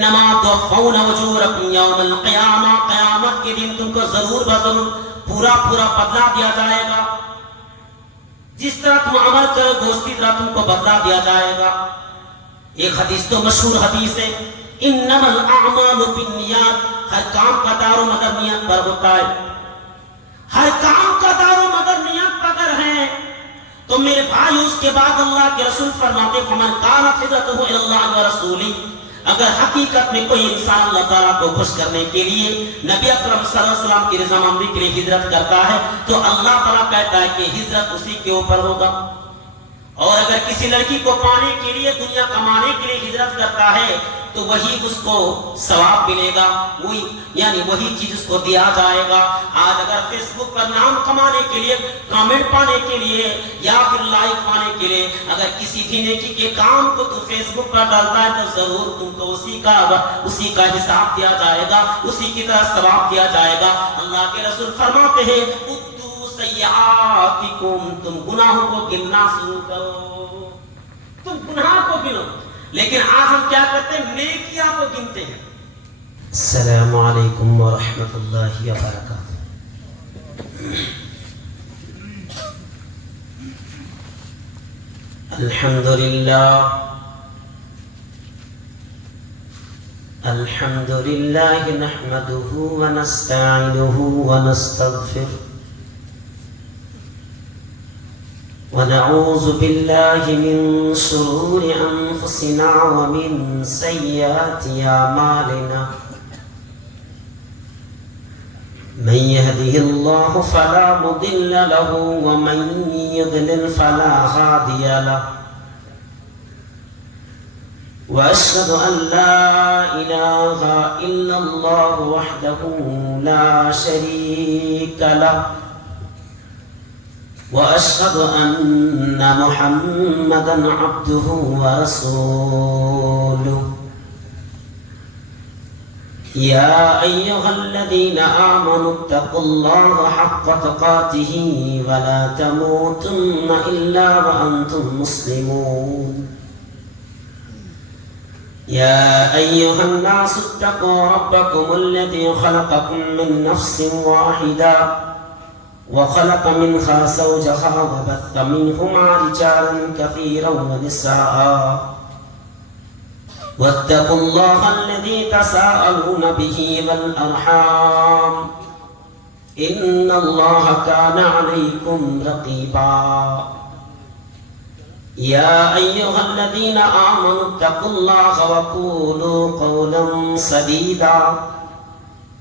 انما توفون اجورکم یوم القیامہ، قیامت کے دن تم کو ضرور بضرور پورا بدلہ دیا جائے گا. جس طرح تم عمل کرو گے اسی طرح تم کو بدلہ دیا جائے گا. ایک حدیث تو مشہور حدیث ہے، انما الاعمال بالنیات، ہر کام کا دار و مدار نیت پر ہوتا ہے. ہر کام کا دار و مدار نیت پر ہے. تو میرے بھائی اس کے بعد اللہ کے رسول فرماتے فمن کانت ہجرتہ الی اللہ ورسولہ، اگر حقیقت میں کوئی انسان اللہ تعالیٰ کو خوش کرنے کے لیے نبی اکرم صلی اللہ علیہ وسلم کی رضامندی کے لیے ہجرت کرتا ہے تو اللہ تعالیٰ کہتا ہے کہ ہجرت اسی کے اوپر ہوگا. اور اگر کسی لڑکی کو پانے کے لیے دنیا کمانے کے لیے ہجرت کرتا ہے تو وہی اس کو ثواب ملے گا، وہی یعنی وہی چیز اس کو دیا جائے گا. آج اگر فیس بک پر نام کمانے کے لیے، کامنٹ پانے کے لیے یا پھر لائک پانے کے لیے اگر کسی بھی نیکی کے کام کو تو فیس بک پر ڈالتا ہے تو ضرور تم کو اسی کا حساب دیا جائے گا، اسی کی طرح ثواب دیا جائے گا. اللہ کے رسول فرماتے ہیں سیئاتکم، تم گناہوں کو گننا شروع کرو، تم گناہ کو گنو. لیکن آج ہم کیا کرتے ہیں؟ نیکیاں کو گنتے ہیں. السلام علیکم ورحمۃ اللہ وبرکاتہ. الحمد للہ نحمده ونستعینه ونستغفر ونعوذ بالله من شرور أنفسنا ومن سيئات أعمالنا، من يهده الله فلا مضل له ومن يضلل فلا هادي له، وأشهد أن لا إله إلا الله وحده لا شريك له، وأشهد أن محمدًا عبده ورسوله. يا أيها الذين آمنوا اتقوا الله حق تقاته ولا تموتن إلا وأنتم مسلمون. يا أيها الناس اتقوا ربكم الذي خلقكم من نفس واحدة وخلق منها زوجها وبث منهما رجالا كثيرا ونساء، واتقوا الله الذي تساءلون به والأرحام إن الله كان عليكم رقيبا. يا أيها الذين آمنوا اتقوا الله وقولوا قولا سديدا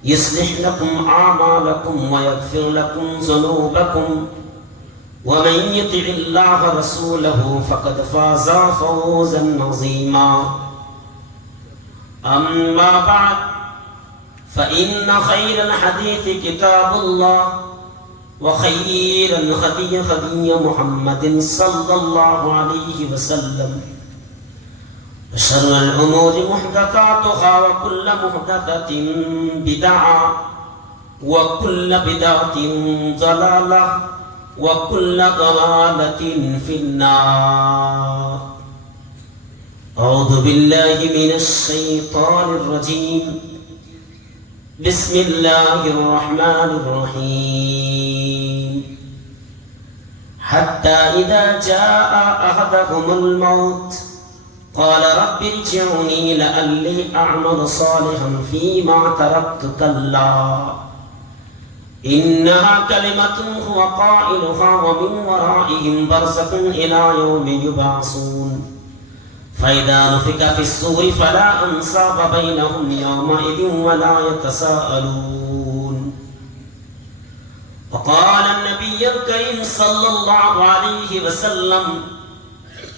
يصلح لكم أعمالكم ويغفر لكم ذنوبكم، ومن يطع الله ورسوله فقد فاز فوزا عظيما. أما بعد فإن خير الحديث كتاب الله، وخير الهدي هدي محمد صلى الله عليه وسلم، وشر الأمور محدثاتها وكل محدثة بدعة وكل بدعة ضلالة وكل ضلالة في النار. أعوذ بالله من الشيطان الرجيم. بسم الله الرحمن الرحيم. حتى إذا جاء أحدهم الموت قال رب ارجعوني لعلي أعمل صالحا فيما تركت كلا إنها كلمة هو قائلها ومن ورائهم برزخ إلى يوم يبعثون. فإذا نفخ في الصور فلا أنساب بينهم يومئذ ولا يتساءلون. وقال النبي الكريم صلى الله عليه وسلم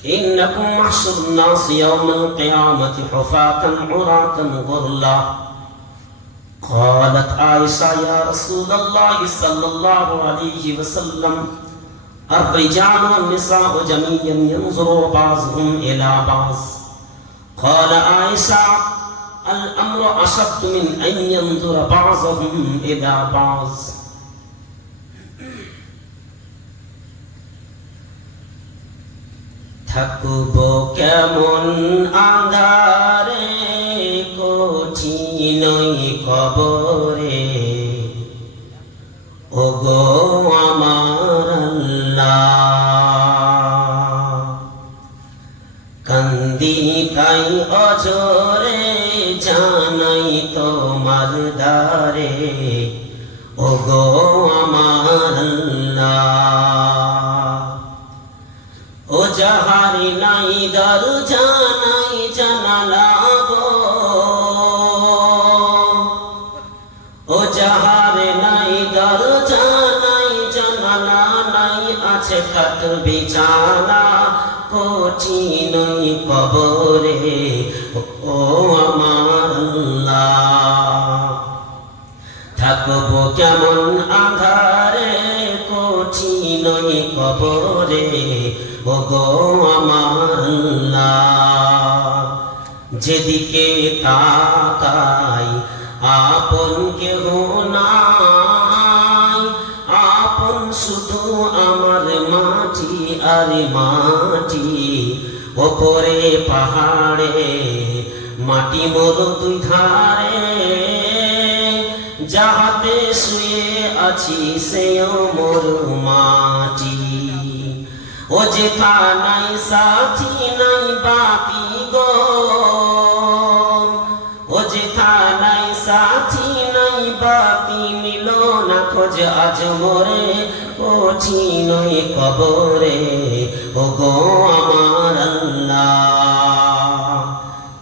إنكم محشر الناس يوم القيامة حفاة عراة غرلا. قالت عائشة يا رسول الله صلى الله عليه وسلم الرجال والنساء جميعا ينظر بعضهم إلى بعض. قال عائشة الأمر أشد من أن ينظر بعضهم إلى بعض. থাকবো কেমন আঁধারে চিনই কবরে ওগো আমার আল্লাহ কান্দি তাই অজরে জানাই তোমার দ্বারে ওগো আমার আল্লাহ ও যাহার নাই দরজা নাই জানালা গো ও যাহার নাই দরজা নাই জানালা নাই আছে খাট বিছানা কঠিনই কবরে ও আমার আল্লাহ থাকবো কেমন আঁধারে কঠিনই কবরে ওগো আমার আল্লাহ যেদিকে তাকাই আপন কেহ নাই আপন শুধু আমার মাটি আর মাটি ওপরে পাহাড়ে মাটি মোর দুই ধারে যাহাতে শুয়ে আছি সেও মোর মাটি ও যেথা নাই সাথী নাই বাকি গো ও যেথা নাই সাথী নাই বাকি মিলো না খোঁজ আজ মোরে কঠিনই কবরে ও গো আমার আল্লাহ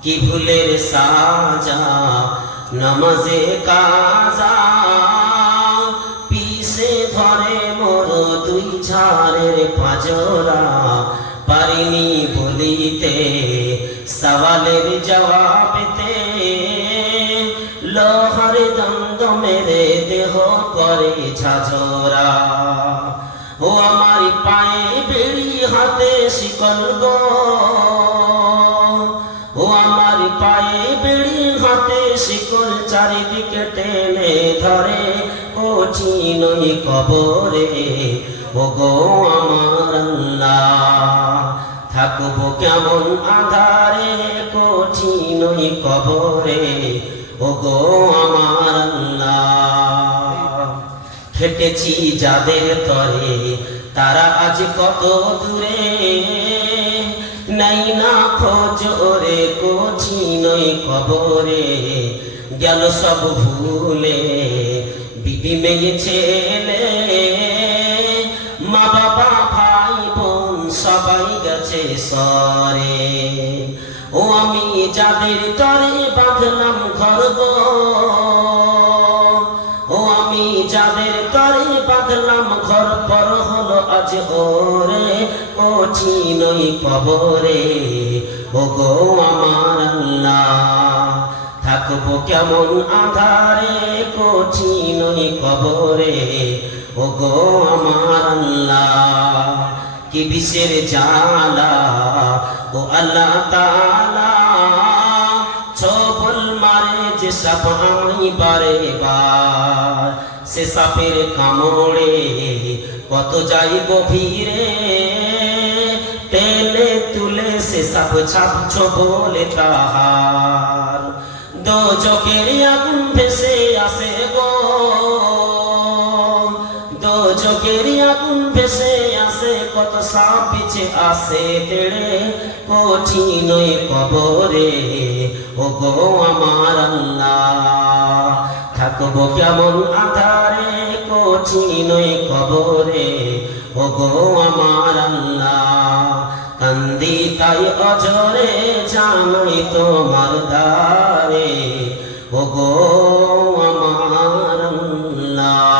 কি ভুলের সাজা নমাজে কাজা পিছে ধরে মোর দুই ঝাড়ের পাজরা পারিনি বলিতে সওয়ালের জবাবেতে লোহার দন্দ মেরে দেহ করে ঝাঁঝরা ও আমার পায়ে বেড়ি হাতে শিকল গো ও আমার পায়ে বেড়ি হাতে শিকল চারিদিকে টেনে ধরে কঠিনই কবরে ওগো আমার আল্লাহ থাকবো কেমন আঁধারে কঠিনই কবরে ওগো আমার আল্লাহ খেটেছি যাদের তরে তারা আজ কত দূরে নাই না খোঁজ ওরে কঠিনই কবরে গেল সব ভুলে বিবি মেয়ে ছেলে মা বাবা ভাই বোন সবাই গেছে সরে ও আমি যাদের তরে বাঁধলাম ঘর গো ও আমি যাদের তরে বাঁধলাম ঘর পর হলো আজ ওরে কঠিনই কবরে ও গো আমার আল্লাহ থাকবো কেমন আঁধারে কঠিনই কবরে ও গো আমার আল্লাহ কি বিষের জালা ও আল্লাহ তাআলা ছবল মারে যে সাপ আমি বারে বার সে সাপের কামড়ে কত যাই গভীরে টেনে তুলে সে সাপ ছাপছ বলে তাহার দোজখের আগুন ভেসে আসে গো দোজখের আগুন ভেসে আসে কত সাপ পিছে আসে তেড়ে কঠিনই কবরে ও গো আমার আল্লাহ থাকবো কেমন আঁধারে কঠিনই কবরে ও গো আমার আল্লাহ কান্দি তাই অজরে জানাই তোমার দ্বারে ও গো আমার আল্লাহ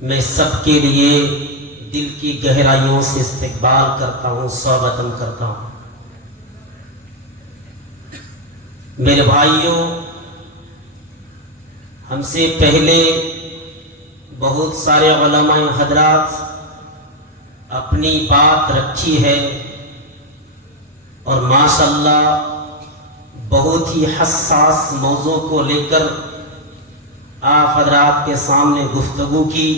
میں سب کے لیے دل کی گہرائیوں سے استقبال کرتا ہوں، سوگتم کرتا ہوں۔ میرے بھائیوں، ہم سے پہلے بہت سارے علماء حضرات اپنی بات رکھی ہے اور ماشاءاللہ بہت ہی حساس موضوع کو لے کر آپ حضرات کے سامنے گفتگو کی۔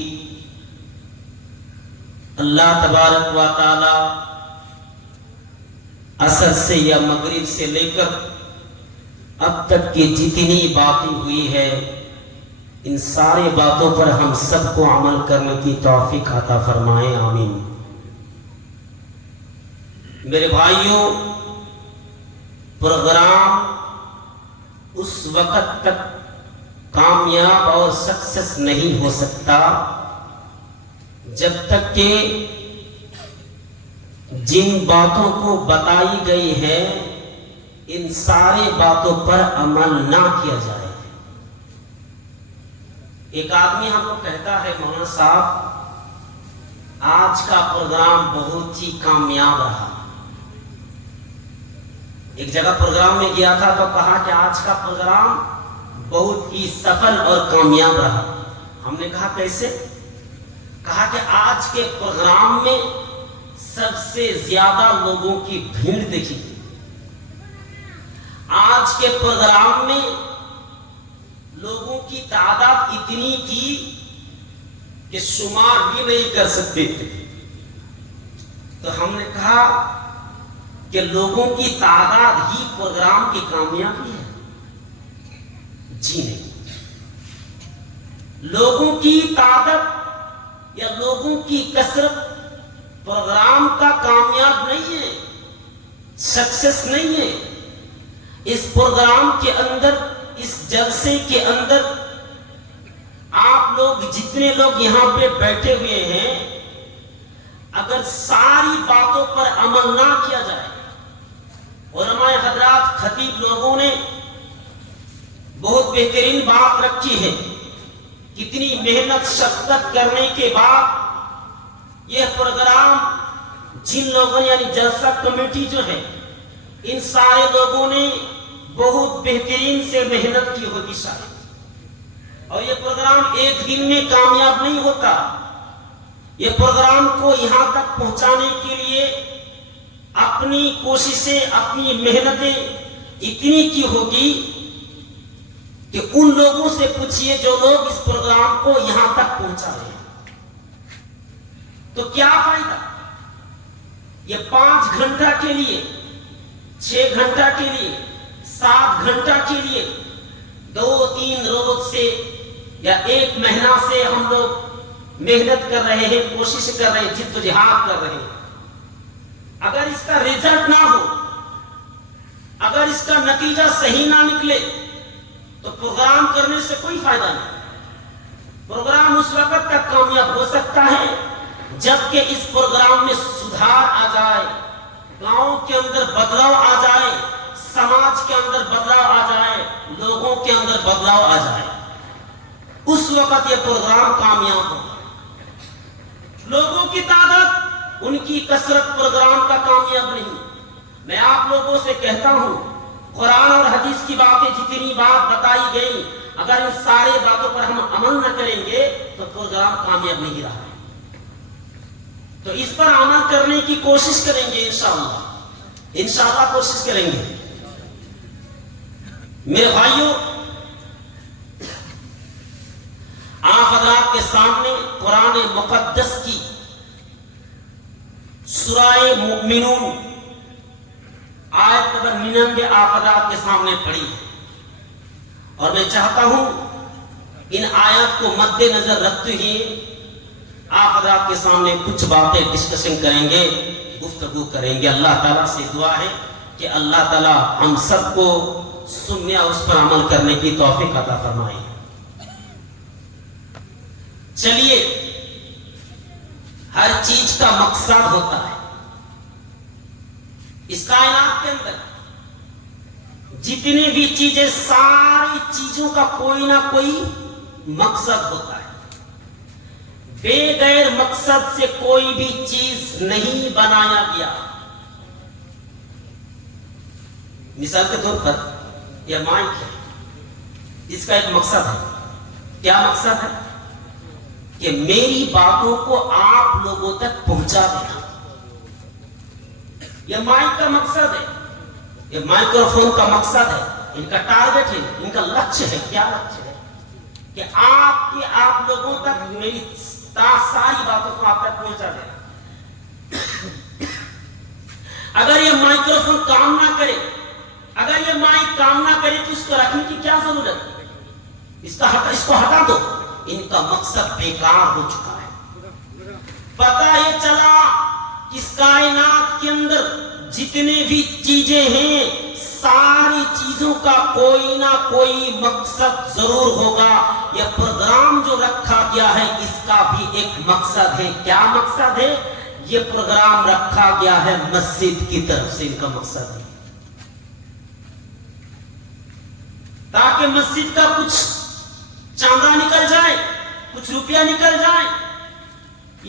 اللہ تبارک و تعالی عصر سے یا مغرب سے لے کر اب تک کی جتنی باتیں ہوئی ہے، ان سارے باتوں پر ہم سب کو عمل کرنے کی توفیق عطا فرمائے، آمین۔ میرے بھائیوں، پروگرام اس وقت تک کامیاب اور سکسیس نہیں ہو سکتا جب تک کہ جن باتوں کو بتائی گئی ہے ان سارے باتوں پر عمل نہ کیا جائے۔ ایک آدمی ہم کو کہتا ہے، مولانا صاحب آج کا پروگرام بہت ہی کامیاب رہا۔ ایک جگہ پروگرام میں گیا تھا تو کہا کہ آج کا پروگرام بہت ہی سفل اور کامیاب رہا۔ ہم نے کہا کیسے؟ کہا کہ آج کے پروگرام میں سب سے زیادہ لوگوں کی بھیڑ دیکھی گئی۔ آج کے پروگرام میں لوگوں کی تعداد اتنی تھی کہ شمار بھی نہیں کر سکتے تھے۔ تو ہم نے کہا کہ لوگوں کی تعداد ہی پروگرام کی کامیابی ہے؟ جی نہیں، لوگوں کی تعداد یا لوگوں کی کثرت پروگرام کا کامیاب نہیں ہے، سکسیس نہیں ہے۔ اس پروگرام کے اندر، اس جلسے کے اندر آپ لوگ جتنے لوگ یہاں پہ بیٹھے ہوئے ہیں، اگر ساری باتوں پر عمل نہ کیا جائے، علماء حضرات خطیب لوگوں نے بہت بہترین بات رکھی ہے، کتنی محنت شفقت کرنے کے بعد یہ پروگرام جن لوگوں نے، یعنی جلسہ کمیٹی جو ہے، ان سارے لوگوں نے بہت بہترین سے محنت کی ہوگی شاید۔ اور یہ پروگرام ایک دن میں کامیاب نہیں ہوتا۔ یہ پروگرام کو یہاں تک پہنچانے کے لیے اپنی کوششیں، اپنی محنتیں اتنی کی ہوگی کہ ان لوگوں سے پوچھئے جو لوگ اس پروگرام کو یہاں تک پہنچا رہے ہیں، تو کیا فائدہ؟ یہ 5 گھنٹہ کے لیے، 6 گھنٹہ کے لیے، 7 گھنٹہ کے لیے 2-3 روز سے یا 1 مہینہ سے ہم لوگ محنت کر رہے ہیں، کوشش کر رہے ہیں، جد و جہاد کر رہے ہیں۔ اگر اس کا رزلٹ نہ ہو، اگر اس کا نتیجہ صحیح نہ نکلے تو پروگرام کرنے سے کوئی فائدہ نہیں۔ پروگرام اس وقت تک کامیاب ہو سکتا ہے جبکہ اس پروگرام میں سدھار آ جائے، گاؤں کے اندر بدلاؤ آ جائے، سماج کے اندر بدلاؤ آ جائے، لوگوں کے اندر بدلاؤ آ جائے، اس وقت یہ پروگرام کامیاب ہوگا۔ لوگوں کی تعداد، ان کی کثرت پروگرام کا کامیاب نہیں۔ میں آپ لوگوں سے کہتا ہوں، قرآن اور حدیث کی باتیں جتنی بات بتائی گئی، اگر ان سارے باتوں پر ہم عمل نہ کریں گے تو پروگرام کامیاب نہیں رہا۔ تو اس پر عمل کرنے کی کوشش کریں گے، انشاءاللہ کوشش کریں گے۔ میرے بھائیوں، آپ حضرات کے سامنے قرآن مقدس کی سورہ مؤمنون آیت نمبر 99 آپ حضرات کے سامنے پڑھی ہے، اور میں چاہتا ہوں ان آیات کو مد نظر رکھتے ہوئے آپ حضرات کے سامنے کچھ باتیں ڈسکشن کریں گے، گفتگو کریں گے۔ اللہ تعالیٰ سے دعا ہے کہ اللہ تعالیٰ ہم سب کو سننے اور اس پر عمل کرنے کی توفیق عطا فرمائے۔ چلیے، ہر چیز کا مقصد ہوتا ہے۔ اس کائنات کے اندر جتنی بھی چیزیں، ساری چیزوں کا کوئی نہ کوئی مقصد ہوتا ہے۔ بے غیر مقصد سے کوئی بھی چیز نہیں بنایا گیا. مثال کے طور پر یہ مائک ہے، اس کا ایک مقصد ہے. کیا مقصد ہے؟ کہ میری باتوں کو آپ لوگوں تک پہنچا دینا. یہ مائک کا مقصد ہے، یہ مائکروفون کا مقصد ہے، ان کا ٹارگٹ ہے، ان کا لکشیہ ہے. کیا لکشیہ ہے؟ کہ آپ لوگوں تک میری ساری باتوں کو آپ تک پہنچا دینا. اگر یہ مائکروفون کام نہ کرے، اگر یہ مائک کام نہ کرے تو اس کو رکھنے کی کیا ضرورت ہے؟ اس کو ہٹا دو. ان کا مقصد بیکار ہو چکا ہے. پتہ یہ چلا اس کائنات کے اندر جتنے بھی چیزیں ہیں ساری چیزوں کا کوئی نہ کوئی مقصد ضرور ہوگا. یہ پروگرام جو رکھا گیا ہے اس کا بھی ایک مقصد ہے. کیا مقصد ہے؟ یہ پروگرام رکھا گیا ہے مسجد کی طرف سے. ان کا مقصد ہے تاکہ مسجد کا کچھ چاندہ نکل جائے، کچھ روپیہ نکل جائے.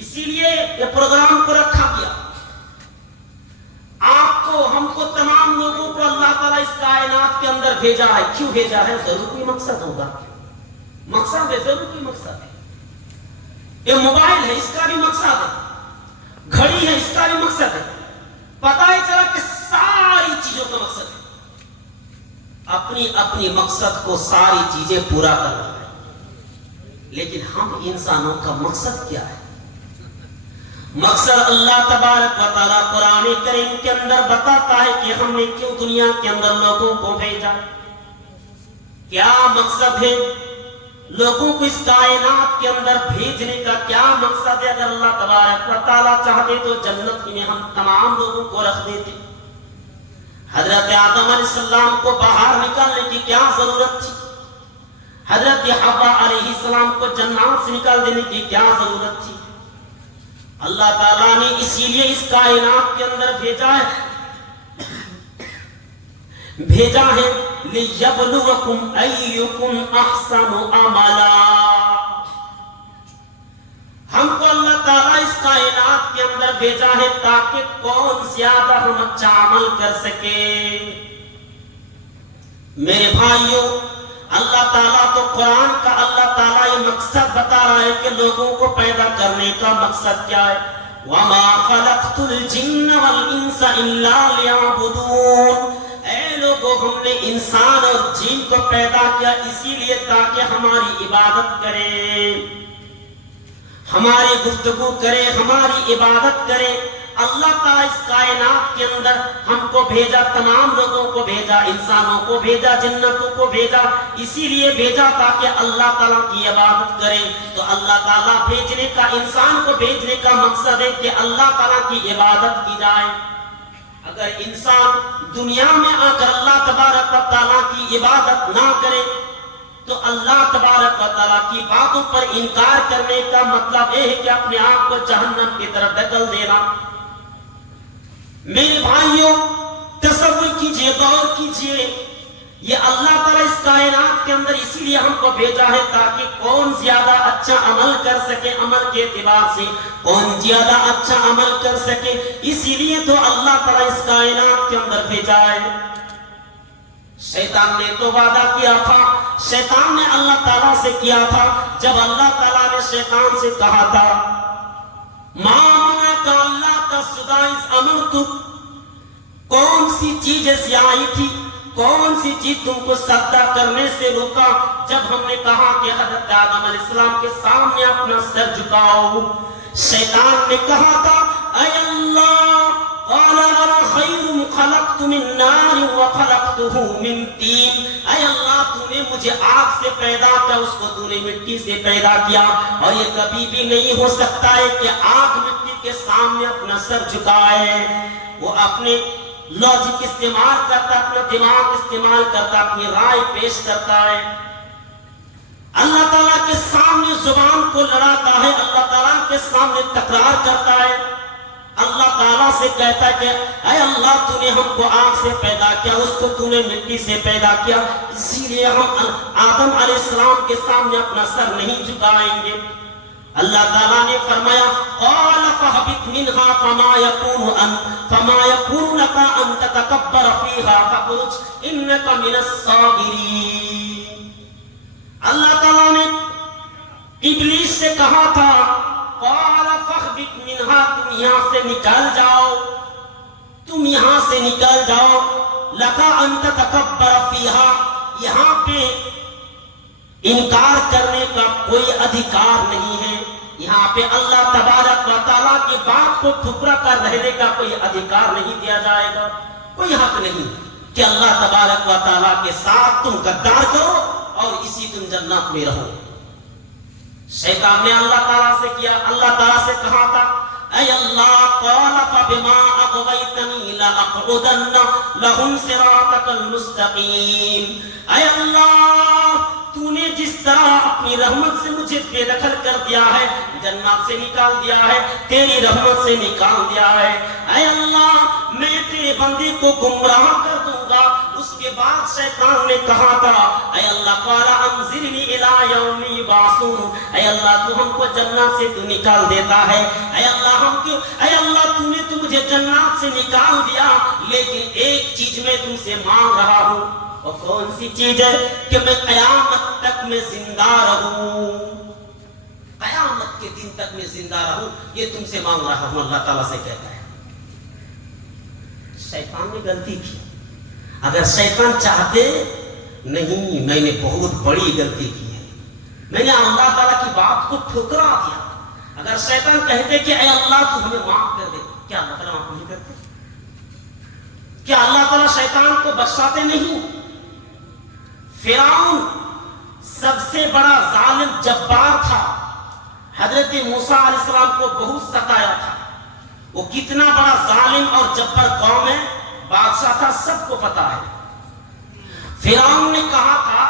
اسی لیے یہ پروگرام کو رکھا گیا. آپ کو، ہم کو، تمام لوگوں کو اللہ تعالیٰ اس کائنات کے اندر بھیجا ہے. کیوں بھیجا ہے؟ ضرور کوئی مقصد ہوگا. مقصد ہے، ضرور کوئی مقصد ہے. یہ موبائل ہے، اس کا بھی مقصد ہے. گھڑی ہے، اس کا بھی مقصد ہے. پتہ ہی چلا کہ ساری چیزوں کا مقصد ہے. اپنی اپنی مقصد کو ساری چیزیں پورا کرنا ہے. لیکن ہم انسانوں کا مقصد کیا ہے؟ مقصد اللہ تبارک و تعالیٰ قرآن کریم کے اندر بتاتا ہے کہ ہم نے کیوں دنیا کے اندر لوگوں کو بھیجا. کیا مقصد ہے لوگوں کو اس کائنات کے اندر بھیجنے کا؟ کیا مقصد ہے؟ اگر اللہ تبارک و تعالیٰ چاہتے تو جنت میں ہم تمام لوگوں کو رکھ دیتے. حضرت آدم علیہ السلام کو باہر نکالنے کی کیا ضرورت تھی؟ حضرت حوا علیہ السلام کو جنات سے نکال دینے کی کیا ضرورت تھی؟ اللہ تعالیٰ نے اسی لیے اس کائنات کے اندر بھیجا ہے لِيَبْلُوَكُمْ أَيُّكُمْ أَحْسَنُ عَمَلًا. ہم کو اللہ تعالیٰ اس کائنات کے اندر بھیجا ہے تاکہ کون زیادہ ہم اچھا عمل کر سکے. میرے بھائیوں، اللہ تعالیٰ تو قرآن کا اللہ تعالیٰ یہ مقصد بتا رہا ہے کہ لوگوں کو پیدا کرنے کا مقصد کیا ہے. وَمَا خَلَقْتُ الْجِنَّ وَالْإِنسَ إِلَّا لِيَعْبُدُونَ. اے لوگوں، ہم نے انسان اور جن کو پیدا کیا اسی لیے تاکہ ہماری عبادت کرے، ہماری گفتگو کرے، ہماری عبادت کرے. اللہ تعالیٰ اس کائنات کے اندر ہم کو بھیجا، تمام لوگوں کو بھیجا، انسانوں کو بھیجا، جنتوں کو بھیجا. اسی لیے بھیجا تاکہ اللہ تعالیٰ کی عبادت کرے. تو اللہ تعالیٰ بھیجنے کا، انسان کو بھیجنے کا مقصد ہے کہ اللہ تعالیٰ کی عبادت کی جائے. اگر انسان دنیا میں آ کر اللہ تبارک و تعالیٰ کی عبادت نہ کرے تو اللہ تبارک و تعالیٰ کی باتوں پر انکار کرنے کا مطلب یہ ہے کہ اپنے آپ کو جہنم کی طرف دھکیل دینا. میرے بھائیوں، تصور کیجئے، غور کیجئے، یہ اللہ تعالیٰ اس کائنات کے اندر اسی لیے ہم کو بھیجا ہے تاکہ کون زیادہ اچھا عمل کر سکے، عمل کے اعتبار سے کون زیادہ اچھا عمل کر سکے. اسی لیے تو اللہ تعالیٰ اس کائنات کے اندر بھیجا ہے. شیطان نے تو وعدہ کیا تھا، شیطان نے اللہ تعالیٰ سے کیا تھا. جب اللہ تعالیٰ نے شیطان سے کہا تھا مَا مَنَعَكَ أَلَّا تَسْجُدَ إِذْ أَمَرْتُكَ، کون سی چیز ایسی آئی تھی، کون سی چیز تم کو سجدہ کرنے سے روکا جب ہم نے کہا کہ حضرت آدم علیہ السلام کے سامنے اپنا سر جھکاؤ؟ شیطان نے کہا تھا اے اللہ، قال انا خیر خلقت من نار وخلقته من طین. اے اللہ، تو نے مجھے آگ سے پیدا کیا، اس کو تو نے مٹی سے پیدا کیا، اور یہ کبھی بھی نہیں ہو سکتا ہے کہ آگ مٹی کے سامنے اپنا سر جھکائے. وہ اپنے لاجک استعمال کرتا، اپنا دماغ استعمال کرتا، اپنی رائے پیش کرتا ہے. اللہ تعالیٰ کے سامنے زبان کو لڑاتا ہے، اللہ تعالیٰ کے سامنے تکرار کرتا ہے. اللہ تعالیٰ سے کہتا ہے کہ اے اللہ، تو نے ہم کو آگ سے پیدا کیا، اس کو تو نے مٹی سے پیدا کیا، اسی لیے ہم آدم علیہ السلام کے سامنے اپنا سر نہیں جھکائیں گے. اللہ تعالیٰ نے فرمایا قال فاهبط منها فما يكون لك ان تتكبر فيها فاخرج انك من الصاغرين. اللہ تعالیٰ نے ابلیس سے کہا تھا قال فاهبط منها تم یہاں سے نکل جاؤ، تم یہاں سے نکل جاؤ، لك ان تتكبر فيها، یہاں پہ انکار کرنے کا کوئی ادھیکار نہیں ہے. یہاں پہ اللہ تبارک و تعالیٰ کی بات کو ٹھکرا کر رہنے کا کوئی ادھیکار نہیں دیا جائے گا. کوئی حق نہیں کہ اللہ تبارک و تعالیٰ کے ساتھ تم غدار کرو اور اسی تم جنت میں رہو. شیطان نے اللہ تعالیٰ سے کیا، اللہ تعالیٰ سے کہا تھا اے اللہ قال فبما اغويتني لاقعدن لهم صراطك المستقيم. اے اللہ تو نے جس طرح اپنی رحمت سے مجھے بے دخل کر دیا ہے، جنت سے نکال دیا ہے، تیری رحمت سے نکال دیا ہے، اے اللہ میں تیرے بندے کو گمراہ کر دوں گا. اس کے بعد شیطان نے کہا تھا اے اللہ قال انظرنی الی یوم یبعثون، اے اللہ تو ہم کو جنت سے تو نکال دیتا ہے، اے اللہ ہم کیوں، اے اللہ تو نے تو مجھے جنت سے نکال دیا، لیکن ایک چیز میں تم سے مانگ رہا ہوں، اور کون سی چیز ہے؟ کہ میں قیامت تک میں زندہ رہوں، قیامت کے دن تک میں زندہ رہوں، یہ تم سے مانگ رہا ہوں. اللہ تعالیٰ سے کہتا ہے. شیطان نے غلطی کی. اگر شیطان چاہتے نہیں میں نے بہت بڑی غلطی کی ہے، میں نے اللہ تعالیٰ کی بات کو ٹھکرا دیا. اگر شیطان کہتے کہ اے اللہ تو ہمیں معاف کر دے، کیا اللہ تعالیٰ معاف نہیں کرتے؟ کیا اللہ تعالیٰ شیطان کو بخشاتے نہیں؟ فرعون سب سے بڑا ظالم جبار تھا، حضرت موسیٰ علیہ السلام کو بہت ستایا تھا. وہ کتنا بڑا ظالم اور جبار قوم ہے، بادشاہ تھا، سب کو پتا ہے. فرعون نے کہا تھا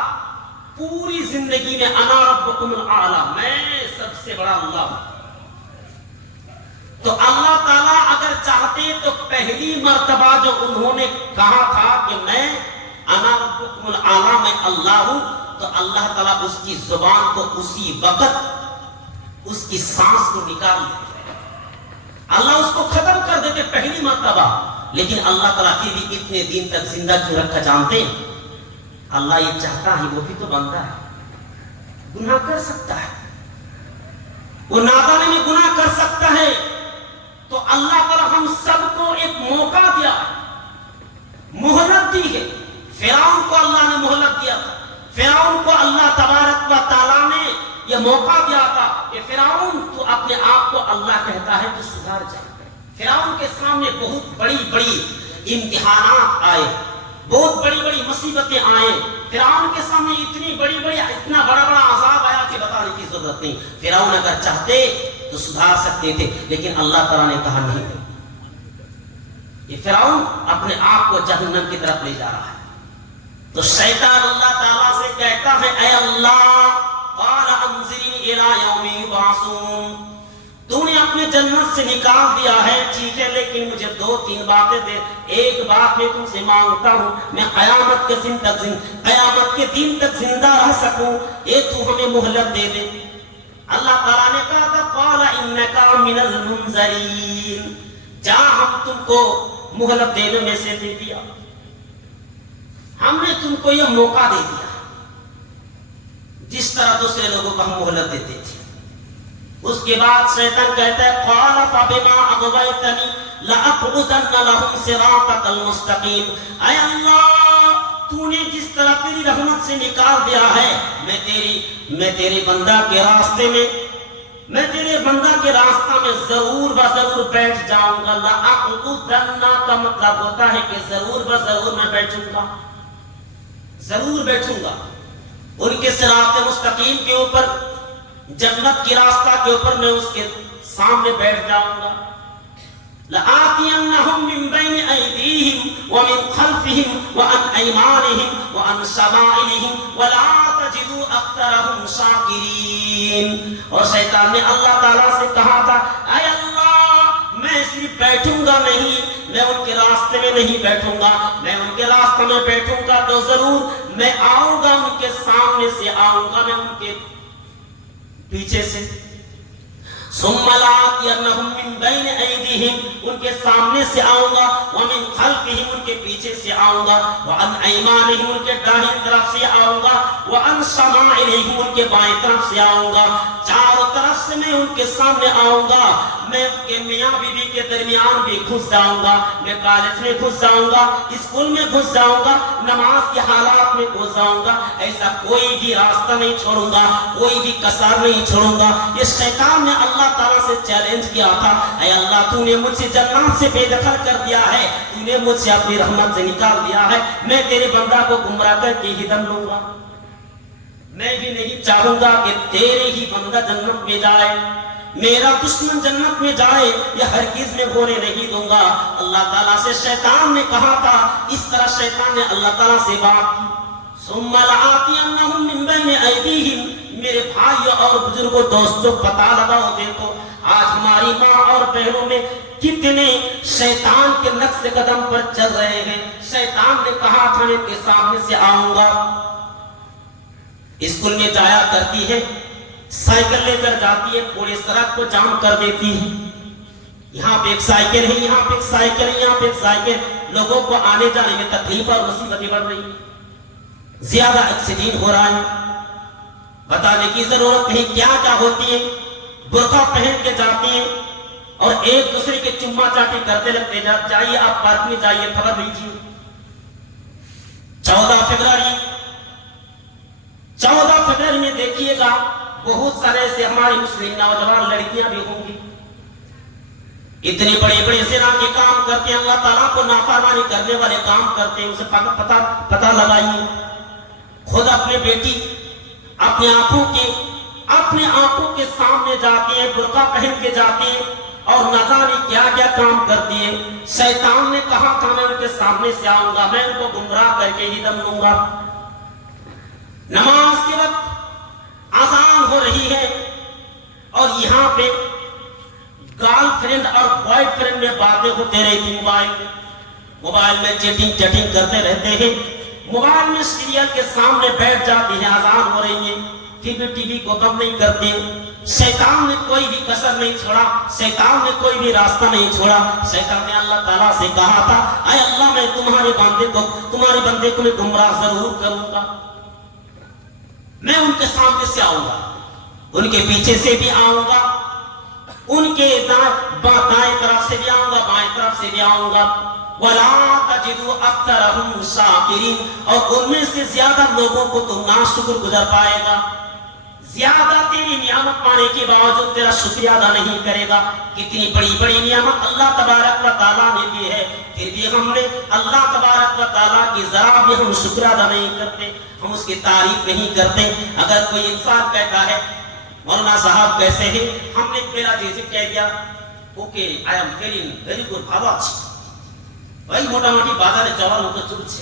پوری زندگی میں انا ربکم الاعلی، میں سب سے بڑا اللہ ہوں. تو اللہ تعالیٰ اگر چاہتے تو پہلی مرتبہ جو انہوں نے کہا تھا کہ میں انا ربکم الاعلی، میں اللہ ہوں، تو اللہ تعالیٰ اس کی زبان کو اسی وقت اس کی سانس کو نکال دیتے، اللہ اس کو ختم کر دیتے پہلی مرتبہ. لیکن اللہ تعالیٰ پھر بھی اتنے دن تک زندہ کیوں رکھا جانتے ہیں؟ اللہ یہ چاہتا ہے، وہ بھی تو بندہ ہے، گناہ کر سکتا ہے، وہ نادانی میں گناہ کر سکتا ہے. تو اللہ تعالیٰ ہم سب کو ایک موقع دیا، مہلت دی ہے. فرعون کو اللہ نے مہلت دیا تھا، فرعون کو اللہ تبارک و تعالیٰ نے یہ موقع دیا تھا کہ فرعون تو اپنے آپ کو اللہ کہتا ہے تو سدھار جائے. فرعون کے سامنے بہت بڑی بڑی امتحانات آئے، بہت بڑی بڑی مصیبتیں آئے. فرعون کے سامنے اتنی بڑی بڑی، اتنا بڑا بڑا عذاب آیا کہ بتانے کی ضرورت نہیں. فرعون اگر چاہتے تو سدھار سکتے تھے، لیکن اللہ تعالیٰ نے کہا نہیں. یہ فرعون اپنے آپ کو جہنم کی طرف لے جا رہا ہے. تو شیطان اللہ تعالیٰ سے کہتا ہے اے اللہ قال انظرنی الی یوم یبعثون، تو نے اپنے جنت سے نکال دیا ہے، ٹھیک ہے، لیکن مجھے 2-3 باتیں دے. ایک بات میں تم سے مانگتا ہوں، میں قیامت کے دن تک زندہ رہ سکوں، یہ تو ہمیں مہلت دے دے. اللہ تعالیٰ نے کہا تھا قال انک من المنظرین، جا ہم تم کو مہلت دینے میں سے دے دیا، ہم نے تم کو یہ موقع دے دیا، جس طرح دوسرے لوگوں کو ہم مہلت دیتے تھے. اس کے بعد شیطان کہتا ہے قال فبما اغويتني لاقعدن لهم صراطك المستقيم، اے اللہ تو نے جس طرح تیری رحمت سے نکال دیا ہے، میں تیرے بندہ کے راستے میں راستہ میں ضرور بضرور بیٹھ جاؤں گا. لاقعدن کا مطلب ہوتا ہے کہ ضرور بضرور میں ضرور بیٹھوں گا ان کے صراط مستقیم کے اوپر، جنت کی راستہ کے اوپر میں اس کے سامنے بیٹھ جاؤں گا. لآتینہم من بین ایدیہم ومن خلفہم وعن ایمانہم وعن شمائلہم ولا تجد اکثرہم شاکرین. اور شیطان نے اللہ تعالیٰ سے کہا تھا اے اللہ میں صرف بیٹھوں گا نہیں، میں ان کے راستے میں نہیں بیٹھوں گا، میں ان کے راستے میں بیٹھوں گا تو ضرور میں آؤں گا، ان کے سامنے سے آؤں گا، میں ان کے پیچھے سے. ثم لآتینہم من بین ایدیہم، ان کے سامنے سے آؤں گا، ومن خلفہم، ان کے پیچھے سے آؤں گا، وعن ایمانہم، ان کے دائیں طرف سے آؤں گا، وعن شمائلہم، ان کے بائیں طرف سے آؤں گا، چاروں طرف سے میں ان کے سامنے آؤں گا، میں ان کے میاں بیوی کے درمیان بھی گھس جاؤں گا، میں کالج میں گھس جاؤں گا، اسکول میں گھس جاؤں گا، نماز کے حالات میں گھس جاؤں گا، ایسا کوئی بھی راستہ نہیں چھوڑوں گا، کوئی بھی کسر نہیں چھوڑوں گا۔ یہ شیطان نے اللہ تعالیٰ سے چیلنج کیا تھا، اے اللہ تو نے مجھ سے جنات سے بے دخل کر دیا ہے، تو نے مجھ سے اپنی رحمت سے نکال دیا ہے، میں تیرے بندہ کو گمراہ کر کے ہی دم لوں گا، میں بھی نہیں چاہوں گا کہ تیرے ہی بندہ جنت میں جائے، میرا دشمن جنت میں جائے، یہ ہرگز میں ہونے نہیں دوں گا۔ اللہ تعالیٰ سے شیطان نے کہا تھا، اس طرح شیطان نے اللہ تعالیٰ سے بات کی۔ ثم لآتینہم من بین ایدیہم، میرے بھائیوں اور بزرگوں دوستوں پتہ لگاؤ، دیکھو آج ہماری ماں اور بہنوں میں کتنے شیطان کے نقش قدم پر چل رہے ہیں۔ شیطان نے کہا تھا میں کے سامنے سے آؤں گا، اسکول میں جایا کرتی ہے، سائیکل لے کر جاتی ہے، پورے سڑک کو جام کر دیتی ہے، یہاں پہ ایک سائیکل ہے، یہاں پہ ایک سائیکل ہے، یہاں پہ ایک سائیکل، لوگوں کو آنے جانے میں تکلیف اور مصیبتیں بڑھ رہی ہیں، زیادہ ایکسیڈنٹ ہو رہا ہے، بتانے کی ضرورت نہیں کیا کیا ہوتی ہے، برقع پہن کے جاتی ہیں اور ایک دوسرے کے چما چاٹی کرتے لگتے، جائیے آپ پارک میں جائیے، خبر لیجیے 14 فروری میں دیکھیے گا بہت سارے ایسے ہماری مسلم نوجوان لڑکیاں بھی ہوں گی، اتنے بڑے بڑے زنا کے کام کرتے ہیں، اللہ تعالیٰ کو نافرمانی کرنے والے کام کرتے ہیں، اسے پتہ لگائیے، خود اپنے بیٹی اپنے آنکھوں کے سامنے جاتی ہیں، برقع پہن کے جاتی ہیں اور نہ جانے کیا کیا کام کرتی ہیں۔ شیطان نے کہا تھا میں ان کے سامنے سے آؤں گا، میں ان کو گمراہ کر کے ہی دم لوں گا۔ نماز کے وقت اذان ہو رہی ہے اور یہاں پہ گرل فرینڈ اور بوائے فرینڈ میں باتیں ہوتے رہتی، موبائل میں چیٹنگ کرتے رہتے ہیں، موبائل میں سیریل کے سامنے بیٹھ جاتی ہیں، اذان ہو رہی ہے، پھر بھی ٹی وی کو کم نہیں کرتے۔ شیطان نے کوئی بھی کسر نہیں چھوڑا، شیطان نے کوئی بھی راستہ نہیں چھوڑا۔ شیطان نے اللہ تعالیٰ سے کہا تھا اے اللہ میں تمہارے بندے کو میں گمراہ ضرور کروں گا، میں ان کے سامنے سے آؤں گا، ان کے پیچھے سے بھی آؤں گا، ان کے دائیں طرف سے بھی آؤں گا، بائیں طرف سے بھی آؤں گا، وَلَا تَجِدُ أَكْثَرَهُمْ شَاكِرِينَ، اور ان میں سے زیادہ لوگوں کو تم ناشکر گزر پائے گا، زیادہ تیری نعمت پانے کے باوجود تیرا شکریہ ادا نہیں کرے گا۔ کتنی بڑی بڑی نعمت اللہ تبارک و تعالیٰ نے دی ہے، پھر بھی ہم نے اللہ تبارک و تعالیٰ کی ذرا بھی ہم شکریہ ادا نہیں کرتے، ہم اس کی تعریف نہیں کرتے۔ اگر کوئی انسان کہتا ہے مولانا صاحب کیسے ہیں، ہم نے میرا جیسے کہہ دیا okay I am feeling very good ভালো আছি ভাই, মোটামুটি বাজারে যাওয়ার মতো চলছে।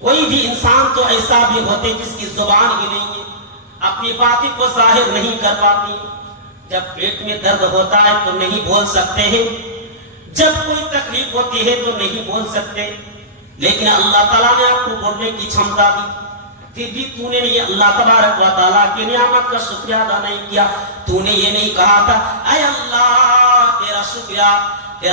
کوئی بھی انسان تو ایسا بھی ہوتے جس کی زبان ہی نہیں ہے، اپنی باتیں کو ظاہر نہیں کر پاتی، جب پیٹ میں درد ہوتا ہے تو نہیں بول سکتے ہیں، جب کوئی تکلیف ہوتی ہے تو نہیں بول سکتے، لیکن اللہ تعالیٰ نے آپ کو بولنے کی چھمتا دی، پھر بھی تو نے یہ اللہ تبارک و تعالیٰ کی نعمت کا شکریہ ادا نہیں کیا۔ تو نے یہ نہیں کہا تھا اے اللہ تیرا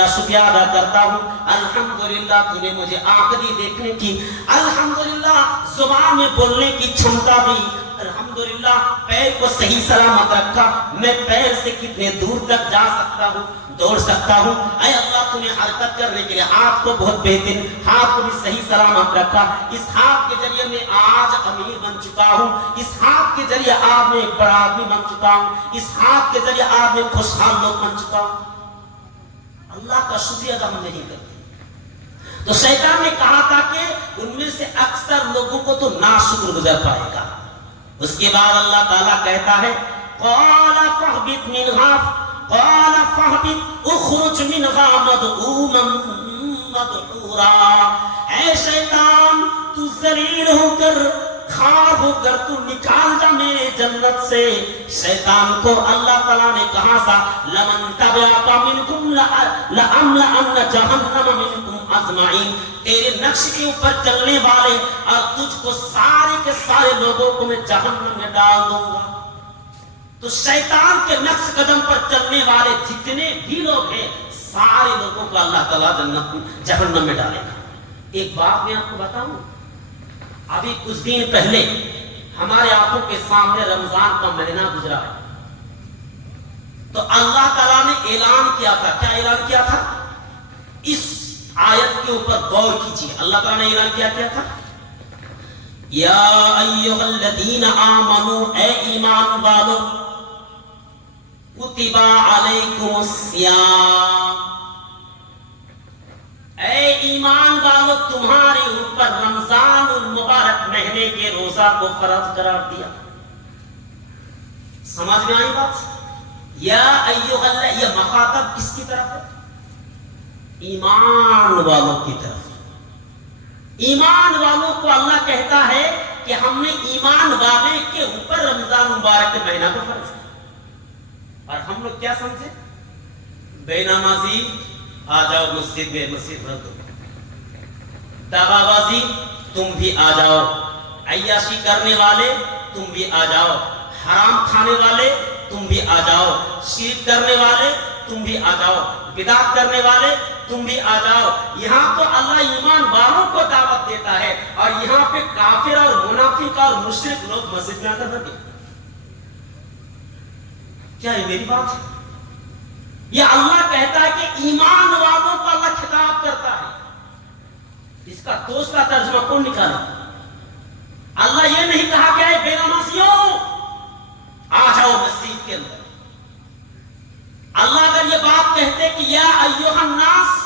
شکریہ ادا کرتا ہوں، الحمدللہ تو نے مجھے آنکھ دی دیکھنے کی، الحمدللہ زبان میں بولنے کی چھمتا دی، الحمدللہ پیر کو صحیح سلامت رکھا، میں پیر سے کتنے دور تک جا سکتا ہوں، دوڑ سکتا ہوں، اے اللہ تو نے حرکت کرنے کے لیے ہاتھ کو بہت بہتر، ہاتھ کو بھی صحیح سلامت رکھا، اس ہاتھ کے ذریعے میں آج امیر بن چکا ہوں، اس ہاتھ کے ذریعے آج میں ایک بڑا آدمی بن چکا ہوں، اس ہاتھ کے ذریعے آج میں خوشحال لوگ بن چکا ہوں۔ اللہ کا شکریہ ادا ہم نہیں کرتے، تو شیطان نے کہا تھا کہ ان میں سے اکثر لوگوں کو تو ناشکر گزر پائے گا۔ اس کے بعد اللہ تعالیٰ کہتا ہے قَالَ فَاهْبِطْ مِنْهَا قال فاهبط اخرج منها مدعوما مدحورا، اے شیطان تو ذلیل ہو کر خار ہو کر تو نکال جا میرے جنت سے۔ شیطان کو اللہ تعالیٰ نے کہا تھا لمن تبعک منکم لأملأن جہنم منکم اجمعین، تیرے نقش کے اوپر چلنے والے اور تجھ کو سارے کے سارے لوگوں کو میں جہنم میں ڈال دوں گا۔ تو شیطان کے نقش قدم پر چلنے والے جتنے بھی لوگ ہیں سارے لوگوں کو اللہ تعالیٰ جہنم میں ڈالے گا۔ ایک بات میں آپ کو بتاؤں، ابھی کچھ دن پہلے ہمارے آنکھوں کے سامنے رمضان کا مہینہ گزرا ہے، تو اللہ تعالیٰ نے اعلان کیا تھا، کیا اعلان کیا تھا؟ اس آیت کے اوپر غور کیجیے، اللہ تعالیٰ نے اعلان کیا تھا یا ایھا الذین آمنوا، اے ایمان والو، کتب علیکم الصیام، اے ایمان والو تمہارے اوپر رمضان المبارک مہینے کے روزہ کو فرض قرار دیا۔ سمجھ میں آئی بات؟ یا ایھا الذین، یہ مخاطب کس کی طرف ہے؟ ایمان والوں کی طرف۔ ایمان والوں کو اللہ کہتا ہے کہ ہم نے ایمان والے کے اوپر رمضان مبارک کے مہینہ کو فرض کیا، اور ہم لوگ کیا سمجھے؟ بے نمازی آ جاؤ مسجد میں، مسجد بھر دو، دعویٰ بازی تم بھی آ جاؤ، عیاشی کرنے والے تم بھی آ جاؤ، حرام کھانے والے تم بھی آ جاؤ، شرک کرنے والے تم بھی آ جاؤ، بدعت کرنے والے تم بھی آ جاؤ۔ یہاں تو اللہ ایمان والوں کو دعوت دیتا ہے، اور یہاں پہ کافر اور منافق اور مشرک لوگ مسجد میں آتا ہے۔ کیا یہ میری بات ہے؟ یہ اللہ کہتا ہے کہ ایمان والوں کو اللہ خطاب کرتا ہے۔ اس کا دوست کا ترجمہ کون نکالا؟ اللہ یہ نہیں کہا کہ اے بے نمازیوں آ جاؤ مسجد کے اندر۔ اللہ اگر یہ بات کہتے کہ یا ایھا الناس،